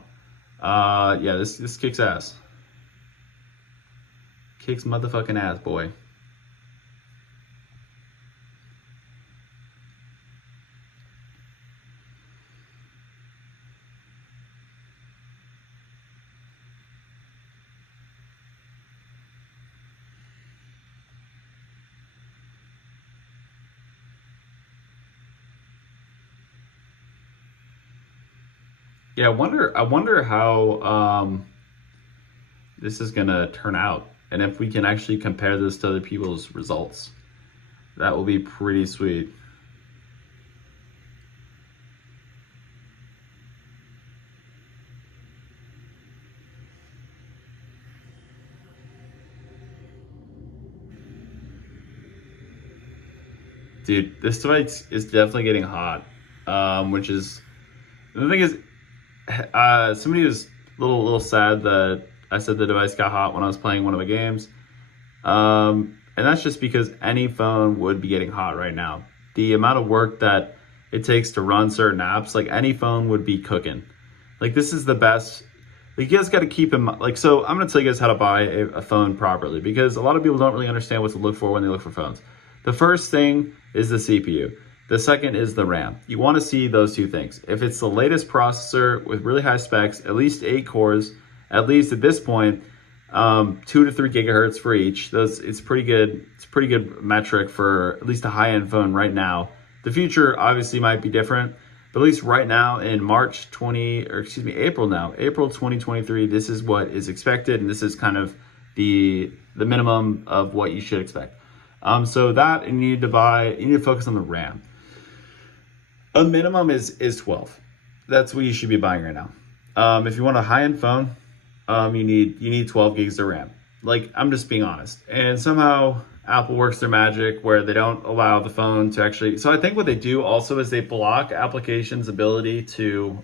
Yeah, this kicks ass. Kicks motherfucking ass, boy. Yeah, I wonder how this is gonna turn out, and if we can actually compare this to other people's results. That will be pretty sweet. Dude, this device is definitely getting hot, which is, the thing is, somebody was a little sad that I said the device got hot when I was playing one of the games. And that's just because any phone would be getting hot right now. The amount of work that it takes to run certain apps, like, any phone would be cooking. Like, this is the best. Like, you guys got to keep in mind, like, so I'm going to tell you guys how to buy a phone properly, because a lot of people don't really understand what to look for when they look for phones. The first thing is the CPU. The second is the RAM. You want to see those two things. If it's the latest processor with really high specs, at least 8 cores, at least at this point, 2 to 3 gigahertz for each. It's pretty good. It's a pretty good metric for at least a high-end phone right now. The future obviously might be different, but at least right now in April 2023, this is what is expected, and this is kind of the minimum of what you should expect. So that, you need to focus on the RAM. A minimum is 12. That's what you should be buying right now. If you want a high-end phone, you need 12 gigs of RAM. Like, I'm just being honest. And somehow Apple works their magic where they don't allow the phone to actually. So I think what they do also is they block applications' ability to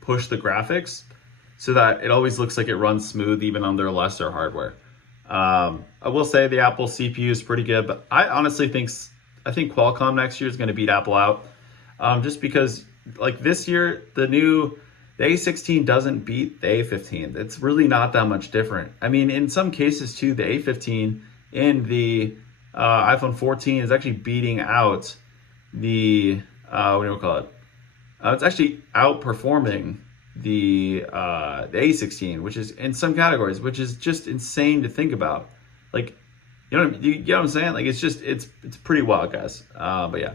push the graphics so that it always looks like it runs smooth even on their lesser hardware. I will say the Apple CPU is pretty good, but I honestly I think Qualcomm next year is going to beat Apple out, just because like this year the A16 doesn't beat the A15. It's really not that much different. I mean, in some cases too, the A15 in the iPhone 14 is actually beating out the what do you call it? It's actually outperforming the A16, which is in some categories, which is just insane to think about. Like, you get what I'm saying? Like, it's pretty wild, guys. But yeah.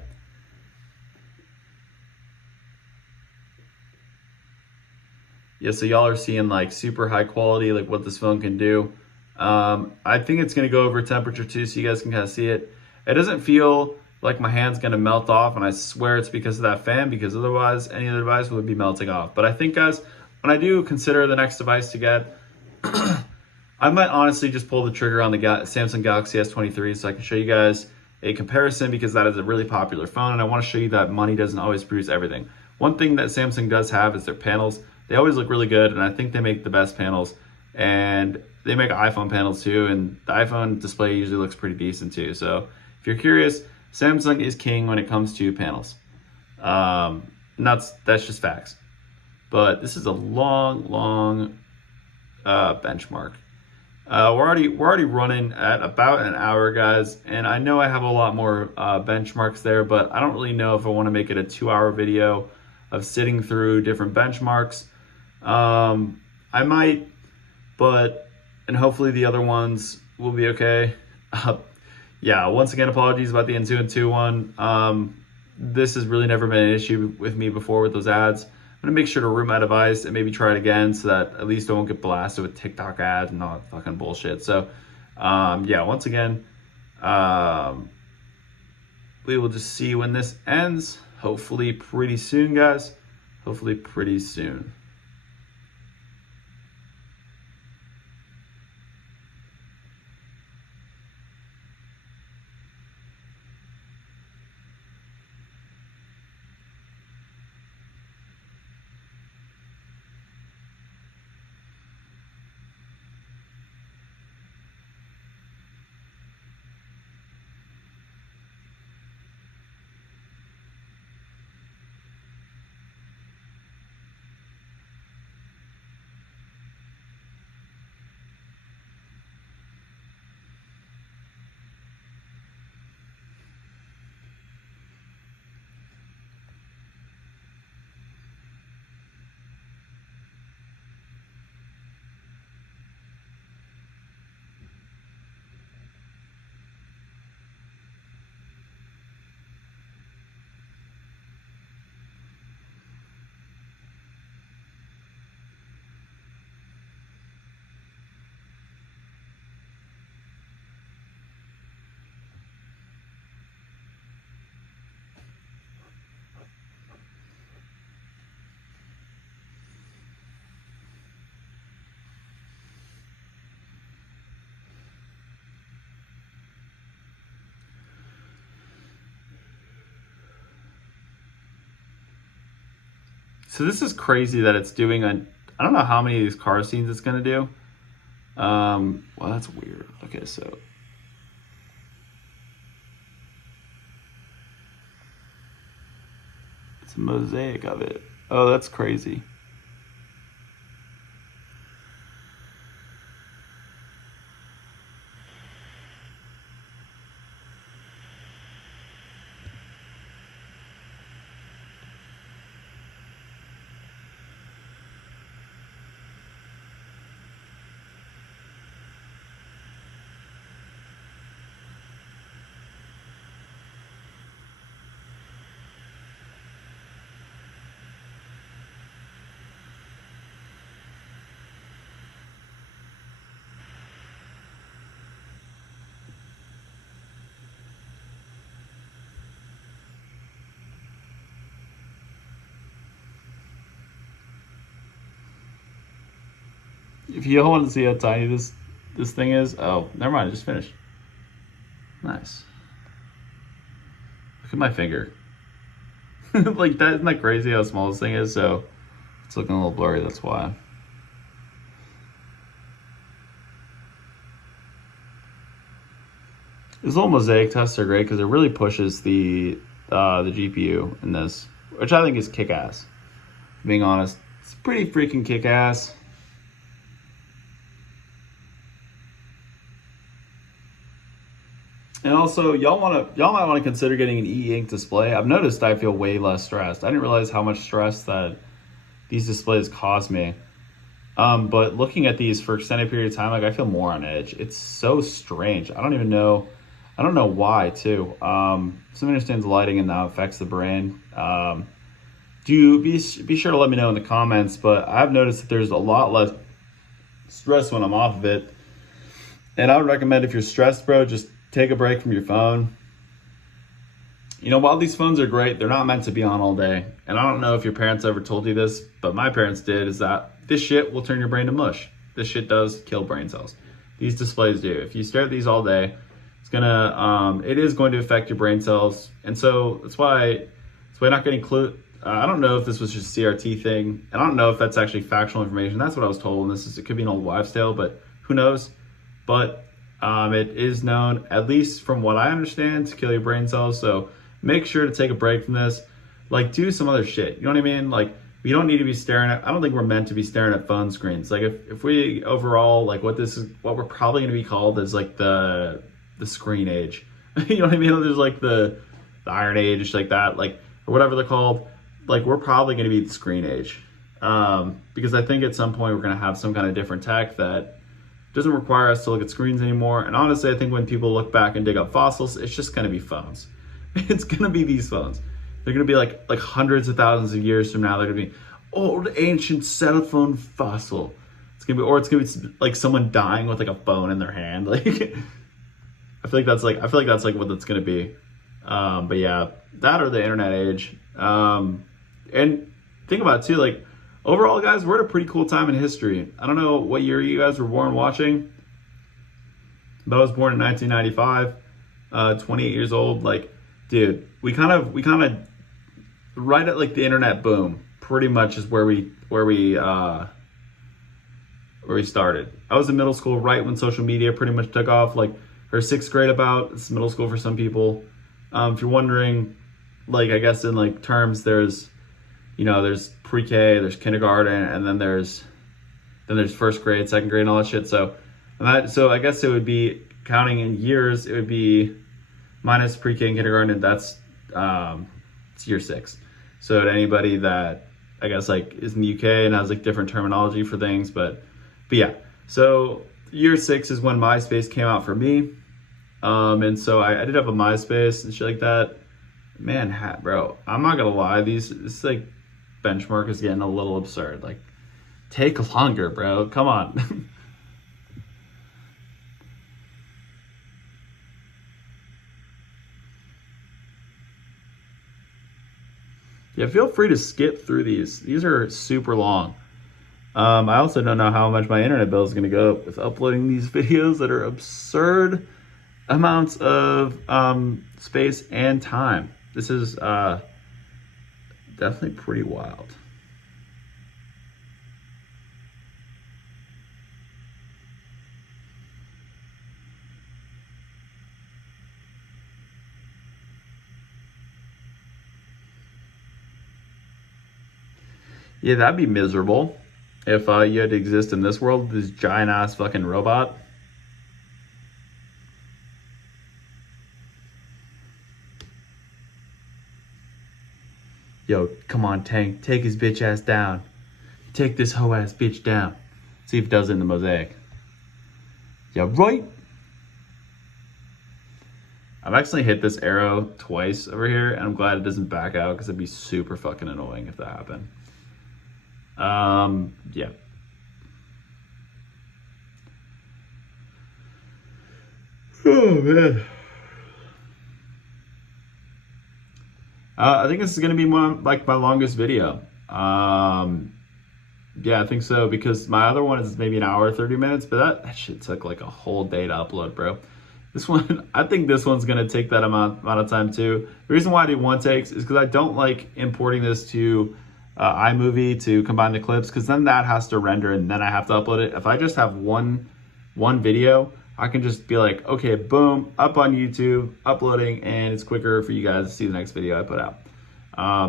Yeah, so y'all are seeing like super high quality, like what this phone can do. I think it's gonna go over temperature too, so you guys can kind of see it. It doesn't feel like my hand's gonna melt off, and I swear it's because of that fan, because otherwise any other device would be melting off. But I think, guys, when I do consider the next device to get, I might honestly just pull the trigger on the Samsung Galaxy S23 so I can show you guys a comparison, because that is a really popular phone, and I want to show you that money doesn't always produce everything. One thing that Samsung does have is their panels. They always look really good, and I think they make the best panels. And they make iPhone panels too, and the iPhone display usually looks pretty decent too. So if you're curious, Samsung is king when it comes to panels. And that's just facts. But this is a long benchmark. We're already running at about an hour, guys, and I know I have a lot more benchmarks there, but I don't really know if I want to make it a 2-hour video of sitting through different benchmarks. I might, and hopefully the other ones will be okay. Yeah, once again, apologies about the N2 and 2 one. This has really never been an issue with me before with those ads. I'm gonna make sure to root my device and maybe try it again so that at least I won't get blasted with TikTok ads and all that fucking bullshit. So, yeah, once again, we will just see when this ends. Hopefully pretty soon, guys. Hopefully pretty soon. So this is crazy that it's doing I don't know how many of these car scenes it's gonna do. Well, that's weird. Okay, so it's a mosaic of it. Oh, that's crazy. If you all want to see how tiny this this thing is. Oh, never mind, I just finished. Nice. Look at my finger. Like that, isn't that crazy how small this thing is? So it's looking a little blurry, that's why. These little mosaic tests are great because it really pushes the GPU in this, which I think is kick-ass. Being honest, it's pretty freaking kick-ass. And also, y'all might want to consider getting an e-ink display. I've noticed I feel way less stressed. I didn't realize how much stress that these displays cause me. But looking at these for extended period of time, like I feel more on edge. It's so strange. I don't know why too. Someone understands lighting and how it affects the brain. Be sure to let me know in the comments, but I've noticed that there's a lot less stress when I'm off of it. And I would recommend if you're stressed, bro, just take a break from your phone. You know, while these phones are great, they're not meant to be on all day. And I don't know if your parents ever told you this, but my parents did, is that this shit will turn your brain to mush. This shit does kill brain cells. These displays do. If you stare at these all day, it is going to affect your brain cells. And so that's why not getting I don't know if this was just a CRT thing. And I don't know if that's actually factual information. That's what I was told. And it could be an old wives' tale, but who knows? But it is known, at least from what I understand, to kill your brain cells. So make sure to take a break from this. Like, do some other shit. You know what I mean? Like, we don't need to be staring at, I don't think we're meant to be staring at phone screens. Like, if we overall, like, what we're probably going to be called is, like, the screen age. You know what I mean? There's, like, the Iron Age, like that, like, or whatever they're called. Like, we're probably going to be the screen age. Because I think at some point we're going to have some kind of different tech that doesn't require us to look at screens anymore. And honestly, I think when people look back and dig up fossils, it's just going to be phones. It's going to be these phones. They're going to be like hundreds of thousands of years from now. They're going to be old ancient cell phone fossil. It's going to be like someone dying with like a phone in their hand. Like, I feel like that's like what it's going to be. But yeah, that or the internet age. And think about it too, like, overall, guys, we're at a pretty cool time in history. I don't know what year you guys were born watching, but I was born in 1995, 28 years old. Like, dude, we kind of right at like the internet boom, pretty much is where we started. I was in middle school right when social media pretty much took off, like, or sixth grade about. It's middle school for some people. If you're wondering, like, I guess in like terms, there's pre-K, there's kindergarten, and then there's first grade, second grade, and all that shit. So I guess it would be, counting in years, it would be minus pre-K and kindergarten, and that's it's year 6. So to anybody that I guess like is in the UK and has like different terminology for things, but yeah. So year 6 is when MySpace came out for me, and so I did have a MySpace and shit like that. Man, bro, I'm not gonna lie, this like benchmark is getting a little absurd. Like, take longer, bro. Come on. Yeah, feel free to skip through these. These are super long. I also don't know how much my internet bill is going to go up with uploading these videos that are absurd amounts of space and time. This is definitely pretty wild. Yeah, that'd be miserable if you had to exist in this world, this giant ass fucking robot. Yo, come on, Tank, take his bitch ass down. Take this hoe ass bitch down. See if it does it in the mosaic. Yeah, right? I've actually hit this arrow twice over here, and I'm glad it doesn't back out because it'd be super fucking annoying if that happened. Yeah. Oh, man. I think this is going to be my longest video. Yeah, I think so, because my other one is maybe an hour, 30 minutes, but that shit took like a whole day to upload, bro. This one, I think this one's gonna take that amount of time too. The reason why I do one takes is because I don't like importing this to iMovie to combine the clips, because then that has to render and then I have to upload it. If I just have one video, I can just be like, okay, boom, up on YouTube, uploading, and it's quicker for you guys to see the next video I put out.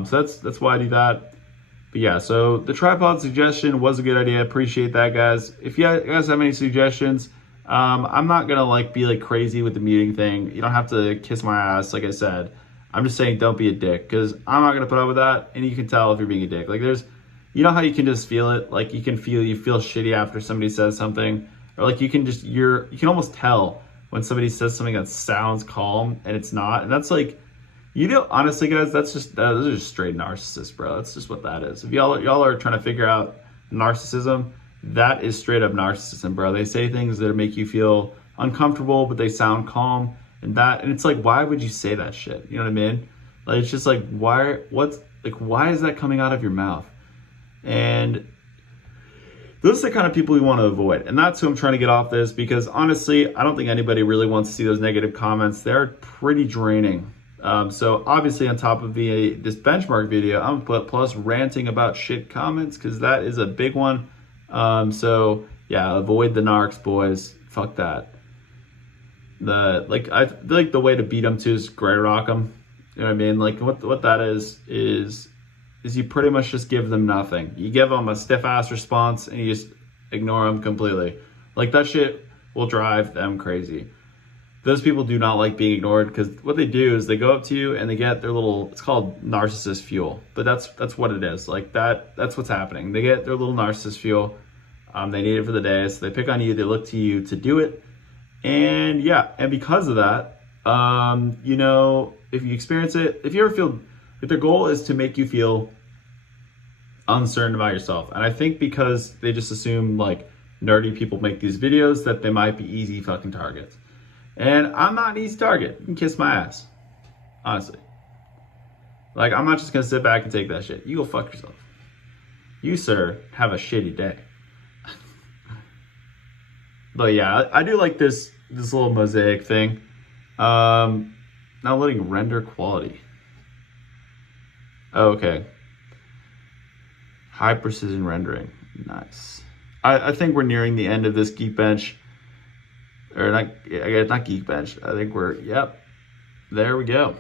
So that's why I do that. But yeah, so the tripod suggestion was a good idea. Appreciate that, guys. If you guys have any suggestions, I'm not gonna like be like crazy with the muting thing. You don't have to kiss my ass, like I said. I'm just saying don't be a dick, because I'm not gonna put up with that, and you can tell if you're being a dick. Like you know how you can just feel it? Like you feel shitty after somebody says something, or like you can almost tell when somebody says something that sounds calm and it's not. And that's like, honestly, guys, those are just straight narcissists, bro. That's just what that is. If y'all are trying to figure out narcissism, that is straight up narcissism, bro. They say things that make you feel uncomfortable, but they sound calm, and it's like, why would you say that shit? You know what I mean? Like, it's just like, why is that coming out of your mouth? And those are the kind of people we want to avoid. And that's who I'm trying to get off this, because honestly, I don't think anybody really wants to see those negative comments. They're pretty draining. So obviously, on top of this benchmark video, I'm gonna put plus ranting about shit comments, because that is a big one. So yeah, avoid the narcs, boys. Fuck that. I feel like the way to beat them too is gray rock them. You know what I mean? Like what that is you pretty much just give them nothing. You give them a stiff ass response and you just ignore them completely. Like that shit will drive them crazy. Those people do not like being ignored, because what they do is they go up to you and they get their it's called narcissist fuel, but that's what it is. Like that's what's happening. They get their little narcissist fuel. They need it for the day, so they pick on you, they look to you to do it. And yeah, and because of that, you know, if you experience it, if their goal is to make you feel uncertain about yourself. And I think because they just assume like nerdy people make these videos, that they might be easy fucking targets. And I'm not an easy target. You can kiss my ass. Honestly. Like, I'm not just gonna sit back and take that shit. You go fuck yourself. You, sir, have a shitty day. But yeah, I do like this little mosaic thing. Now letting render quality. Okay. High precision rendering. Nice. I think we're nearing the end of this Geekbench. Or not Geekbench. I think yep. There we go.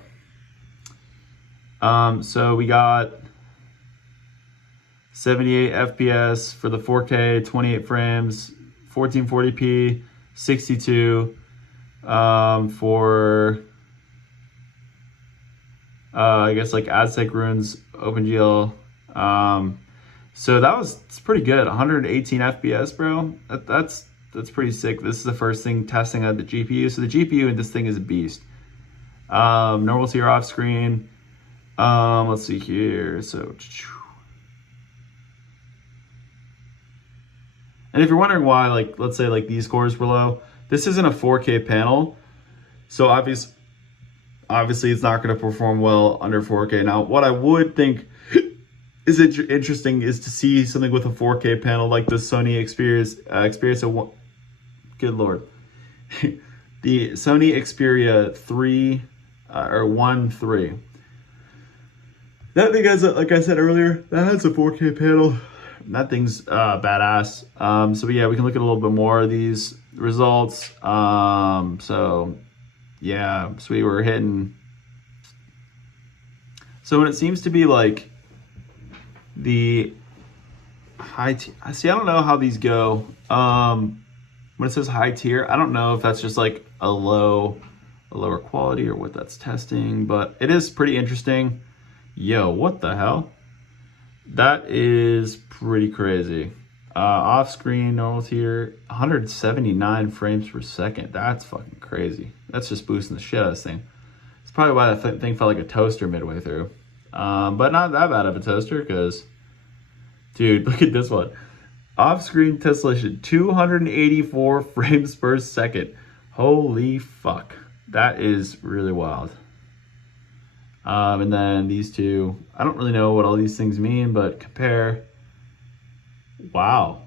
So we got 78 FPS for the 4K, 28 frames, 1440p, 62 for I guess like Aztec Runes, OpenGL. So it's pretty good. 118 FPS, bro. That's pretty sick. This is the first thing testing out the GPU. So the GPU in this thing is a beast. Normal tier off screen. Let's see here. So, and if you're wondering why, like, let's say like these scores were low, this isn't a 4K panel. So obviously it's not going to perform well under 4K. Now, what I would think is interesting is to see something with a 4K panel like the Sony Xperia. Good lord, the Sony Xperia 3 or 1.3. That thing has, like I said earlier, that has a 4K panel. That thing's badass. So yeah, we can look at a little bit more of these results. So yeah, so we were hitting. So when it seems to be like the high tier, see, I don't know how these go. When it says high tier, I don't know if that's just like a lower quality or what that's testing, but it is pretty interesting. Yo, what the hell? That is pretty crazy. Off screen, normal tier, 179 frames per second. That's fucking crazy. That's just boosting the shit out of this thing. It's probably why that thing felt like a toaster midway through. But not that bad of a toaster, because, dude, look at this one. Off-screen tessellation, 284 frames per second. Holy fuck. That is really wild. And then these two, I don't really know what all these things mean, but compare. Wow.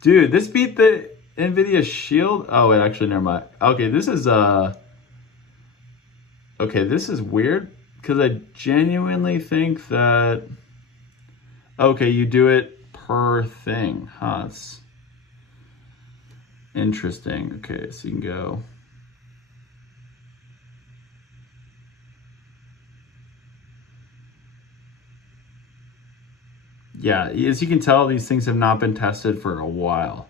Dude, this beat the NVIDIA Shield. Oh, wait, actually, never mind. Okay, this is okay, this is weird because I genuinely think that okay, you do it per thing. Huh, it's interesting. Okay, so you can go. Yeah, as you can tell, these things have not been tested for a while.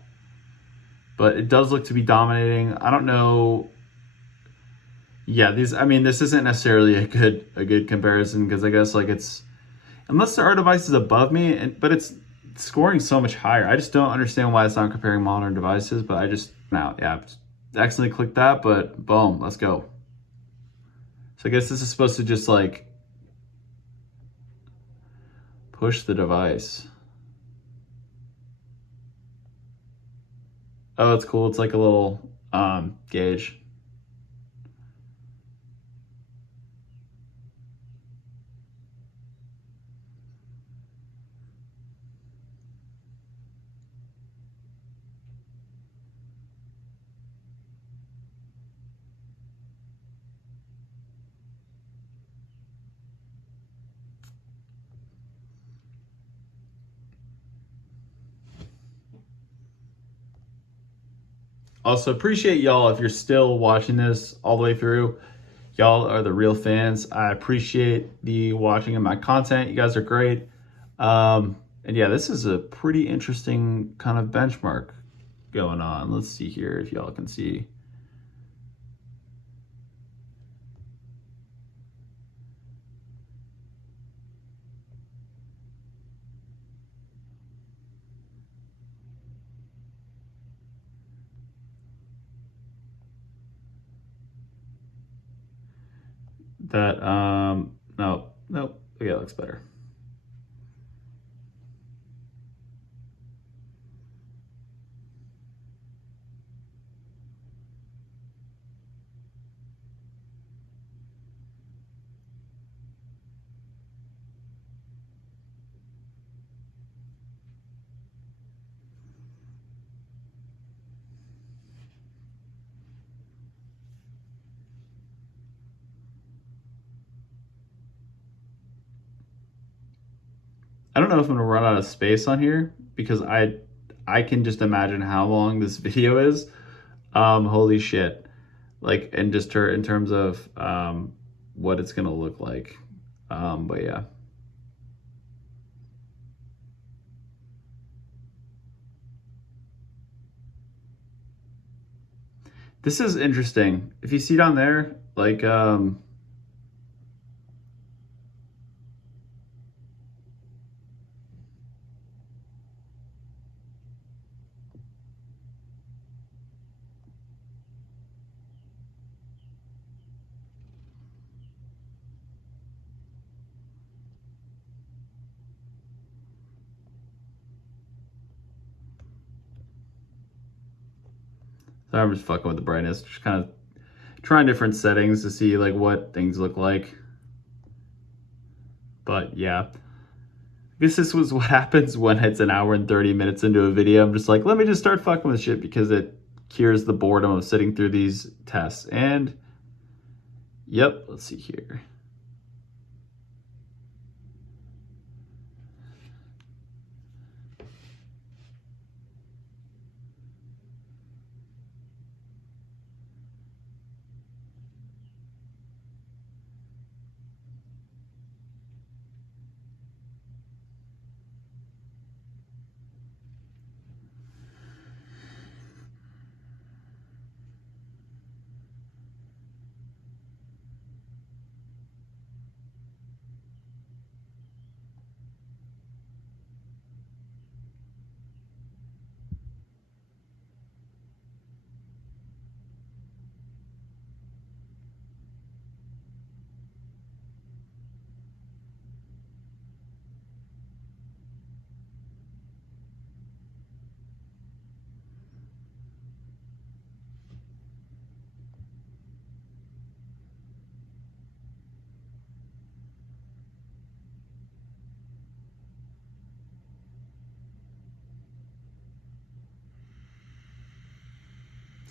But it does look to be dominating. I don't know. Yeah, these I mean, this isn't necessarily a good comparison because I guess like it's unless there are devices above me, but it's scoring so much higher. I just don't understand why it's not comparing modern devices, but I just now, yeah, accidentally clicked that, but boom, let's go. So I guess this is supposed to just like push the device. Oh, it's cool. It's like a little gauge. Also, appreciate y'all if you're still watching this all the way through. Y'all are the real fans. I appreciate the watching of my content. You guys are great. And yeah, this is a pretty interesting kind of benchmark going on. Let's see here if y'all can see. That, no, nope. Okay, that looks better. I don't know if I'm gonna run out of space on here because I can just imagine how long this video is. Holy shit. Like, and just in terms of what it's gonna look like. But yeah. This is interesting. If you see down there, like so I'm just fucking with the brightness, just kind of trying different settings to see like what things look like. But yeah, I guess this was what happens when it's an hour and 30 minutes into a video. I'm just like, let me just start fucking with shit because it cures the boredom of sitting through these tests. And yep, let's see here.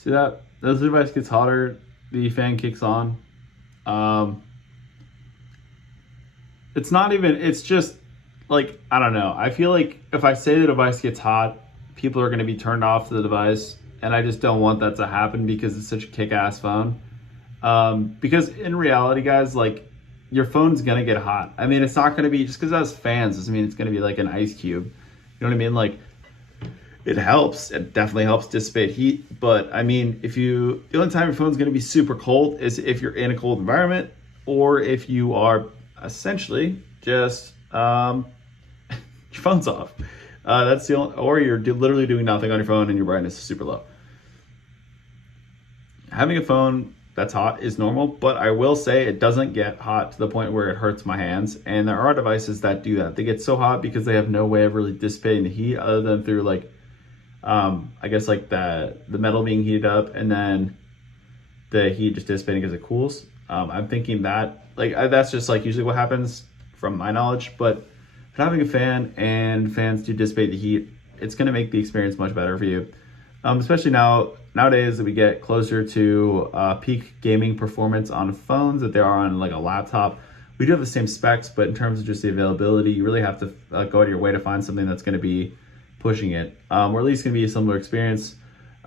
See that? As the device gets hotter, the fan kicks on. It's not even, it's just like, I don't know. I feel like if I say the device gets hot, people are going to be turned off to the device. And I just don't want that to happen because it's such a kick-ass phone. Because in reality, guys, like, your phone's going to get hot. I mean, it's not going to be, just because it has fans doesn't mean it's going to be like an ice cube. You know what I mean? Like, it helps. It definitely helps dissipate heat. But, I mean, the only time your phone's going to be super cold is if you're in a cold environment or if you are essentially just, your phone's off. That's the only, or you're literally doing nothing on your phone and your brightness is super low. Having a phone that's hot is normal, but I will say it doesn't get hot to the point where it hurts my hands. And there are devices that do that. They get so hot because they have no way of really dissipating the heat other than through like, I guess like the metal being heated up and then the heat just dissipating as it cools. I'm thinking that like that's just like usually what happens from my knowledge, but having a fan and fans to dissipate the heat, it's going to make the experience much better for you. Especially nowadays that we get closer to peak gaming performance on phones that they are on like a laptop. We do have the same specs, but in terms of just the availability, you really have to go out of your way to find something that's going to be pushing it, or at least going to be a similar experience.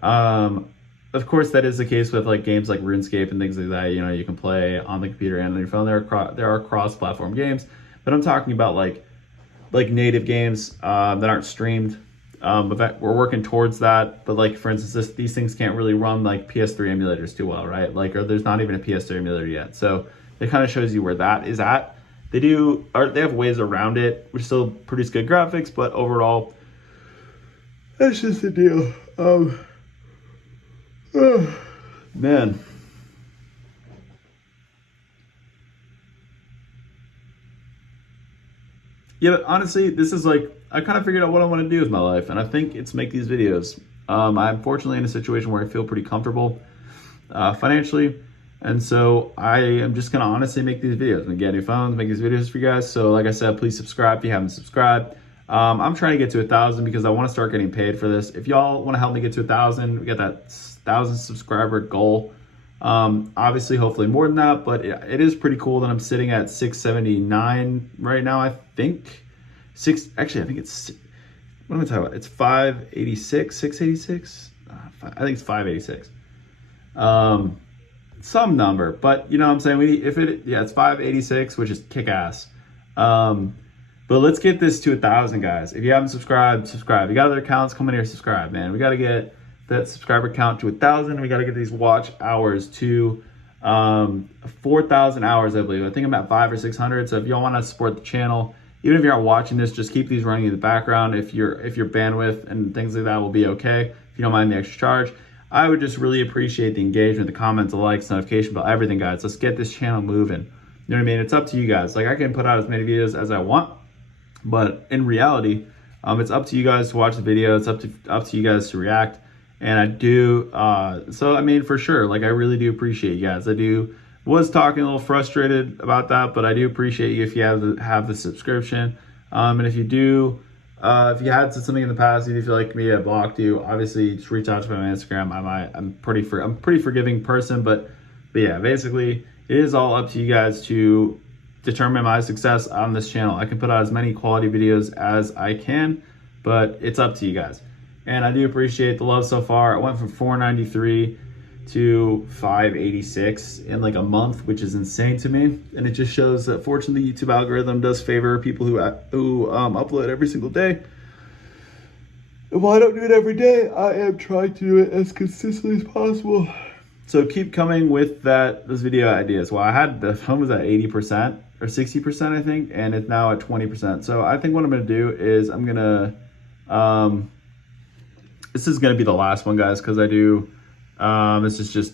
Of course, that is the case with like games like RuneScape and things like that. You know, you can play on the computer and on your phone. There are cross-platform games, but I'm talking about like native games that aren't streamed. But we're working towards that. But like for instance, these things can't really run like PS3 emulators too well, right? Like, or there's not even a PS3 emulator yet. So it kind of shows you where that is at. They have ways around it, which still produce good graphics, but overall, that's just the deal. Man. Yeah, but honestly, this is like, I kind of figured out what I want to do with my life, and I think it's make these videos. I'm fortunately in a situation where I feel pretty comfortable financially, and so I am just going to honestly make these videos. I'm going to get new phones, make these videos for you guys. So like I said, please subscribe if you haven't subscribed. I'm trying to get to 1,000 because I want to start getting paid for this. If y'all want to help me get to 1,000, we got that 1,000 subscriber goal. Obviously, hopefully more than that, but it is pretty cool that I'm sitting at 679 right now. I think I think it's, what am I talking about? It's 586, 686. I think it's 586. Some number, but you know what I'm saying? It's 586, which is kick ass. But let's get this to 1,000, guys. If you haven't subscribed, subscribe. You got other accounts, come in here, subscribe, man. We got to get that subscriber count to 1,000. We got to get these watch hours to 4,000 hours, I believe. I think I'm at 500 or 600. So if y'all want to support the channel, even if you're not watching this, just keep these running in the background. If your bandwidth and things like that will be okay, if you don't mind the extra charge, I would just really appreciate the engagement, the comments, the likes, notification bell, everything, guys. Let's get this channel moving. You know what I mean? It's up to you guys. Like, I can put out as many videos as I want, but in reality, it's up to you guys to watch the video. It's up to you guys to react. And I do, so I mean, for sure, like I really do appreciate you guys. Was talking a little frustrated about that, but I do appreciate you if you have the subscription. And if you do, if you had said something in the past, if you feel like maybe I blocked you, obviously just reach out to me on Instagram. I'm pretty forgiving person, but yeah, basically it is all up to you guys to determine my success on this channel. I can put out as many quality videos as I can, but it's up to you guys. And I do appreciate the love so far. I went from 493 to 586 in like a month, which is insane to me. And it just shows that fortunately the YouTube algorithm does favor people who upload every single day. And while I don't do it every day, I am trying to do it as consistently as possible. So keep coming with those video ideas. Well, the phone was at 80% or 60%, I think, and it's now at 20%. So I think what I'm gonna do is I'm gonna, this is gonna be the last one, guys, because I do, this is just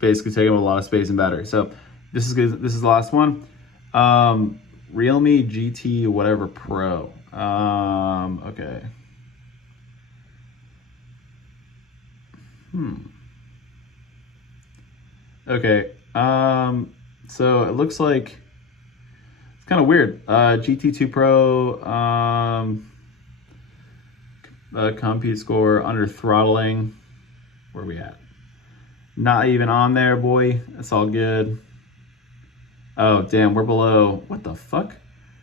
basically taking up a lot of space and battery. So this is good. This is the last one. Realme GT whatever Pro. Okay. Okay. So it looks like it's kind of weird. GT2 Pro. Compute score under throttling. Where are we at? Not even on there, boy. It's all good. Oh, damn, we're below. What the fuck?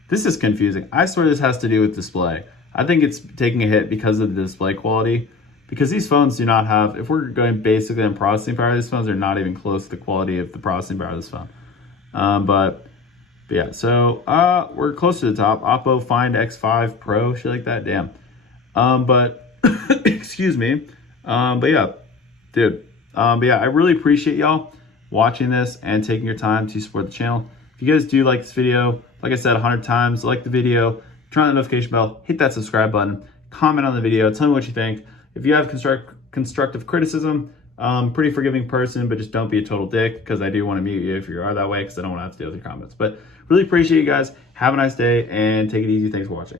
This is confusing. I swear this has to do with display. I think it's taking a hit because of the display quality. Because these phones do not have, if we're going basically on processing power, these phones are not even close to the quality of the processing power of this phone. But yeah, so we're close to the top. Oppo Find X5 Pro, shit like that, damn. But excuse me. But yeah, dude. But yeah, I really appreciate y'all watching this and taking your time to support the channel. If you guys do like this video, like I said 100 times, like the video, turn on the notification bell, hit that subscribe button, comment on the video, tell me what you think. If you have constructive criticism, pretty forgiving person, but just don't be a total dick, because I do want to mute you if you are that way, because I don't want to have to deal with your comments. But really appreciate you guys. Have a nice day and take it easy. Thanks for watching.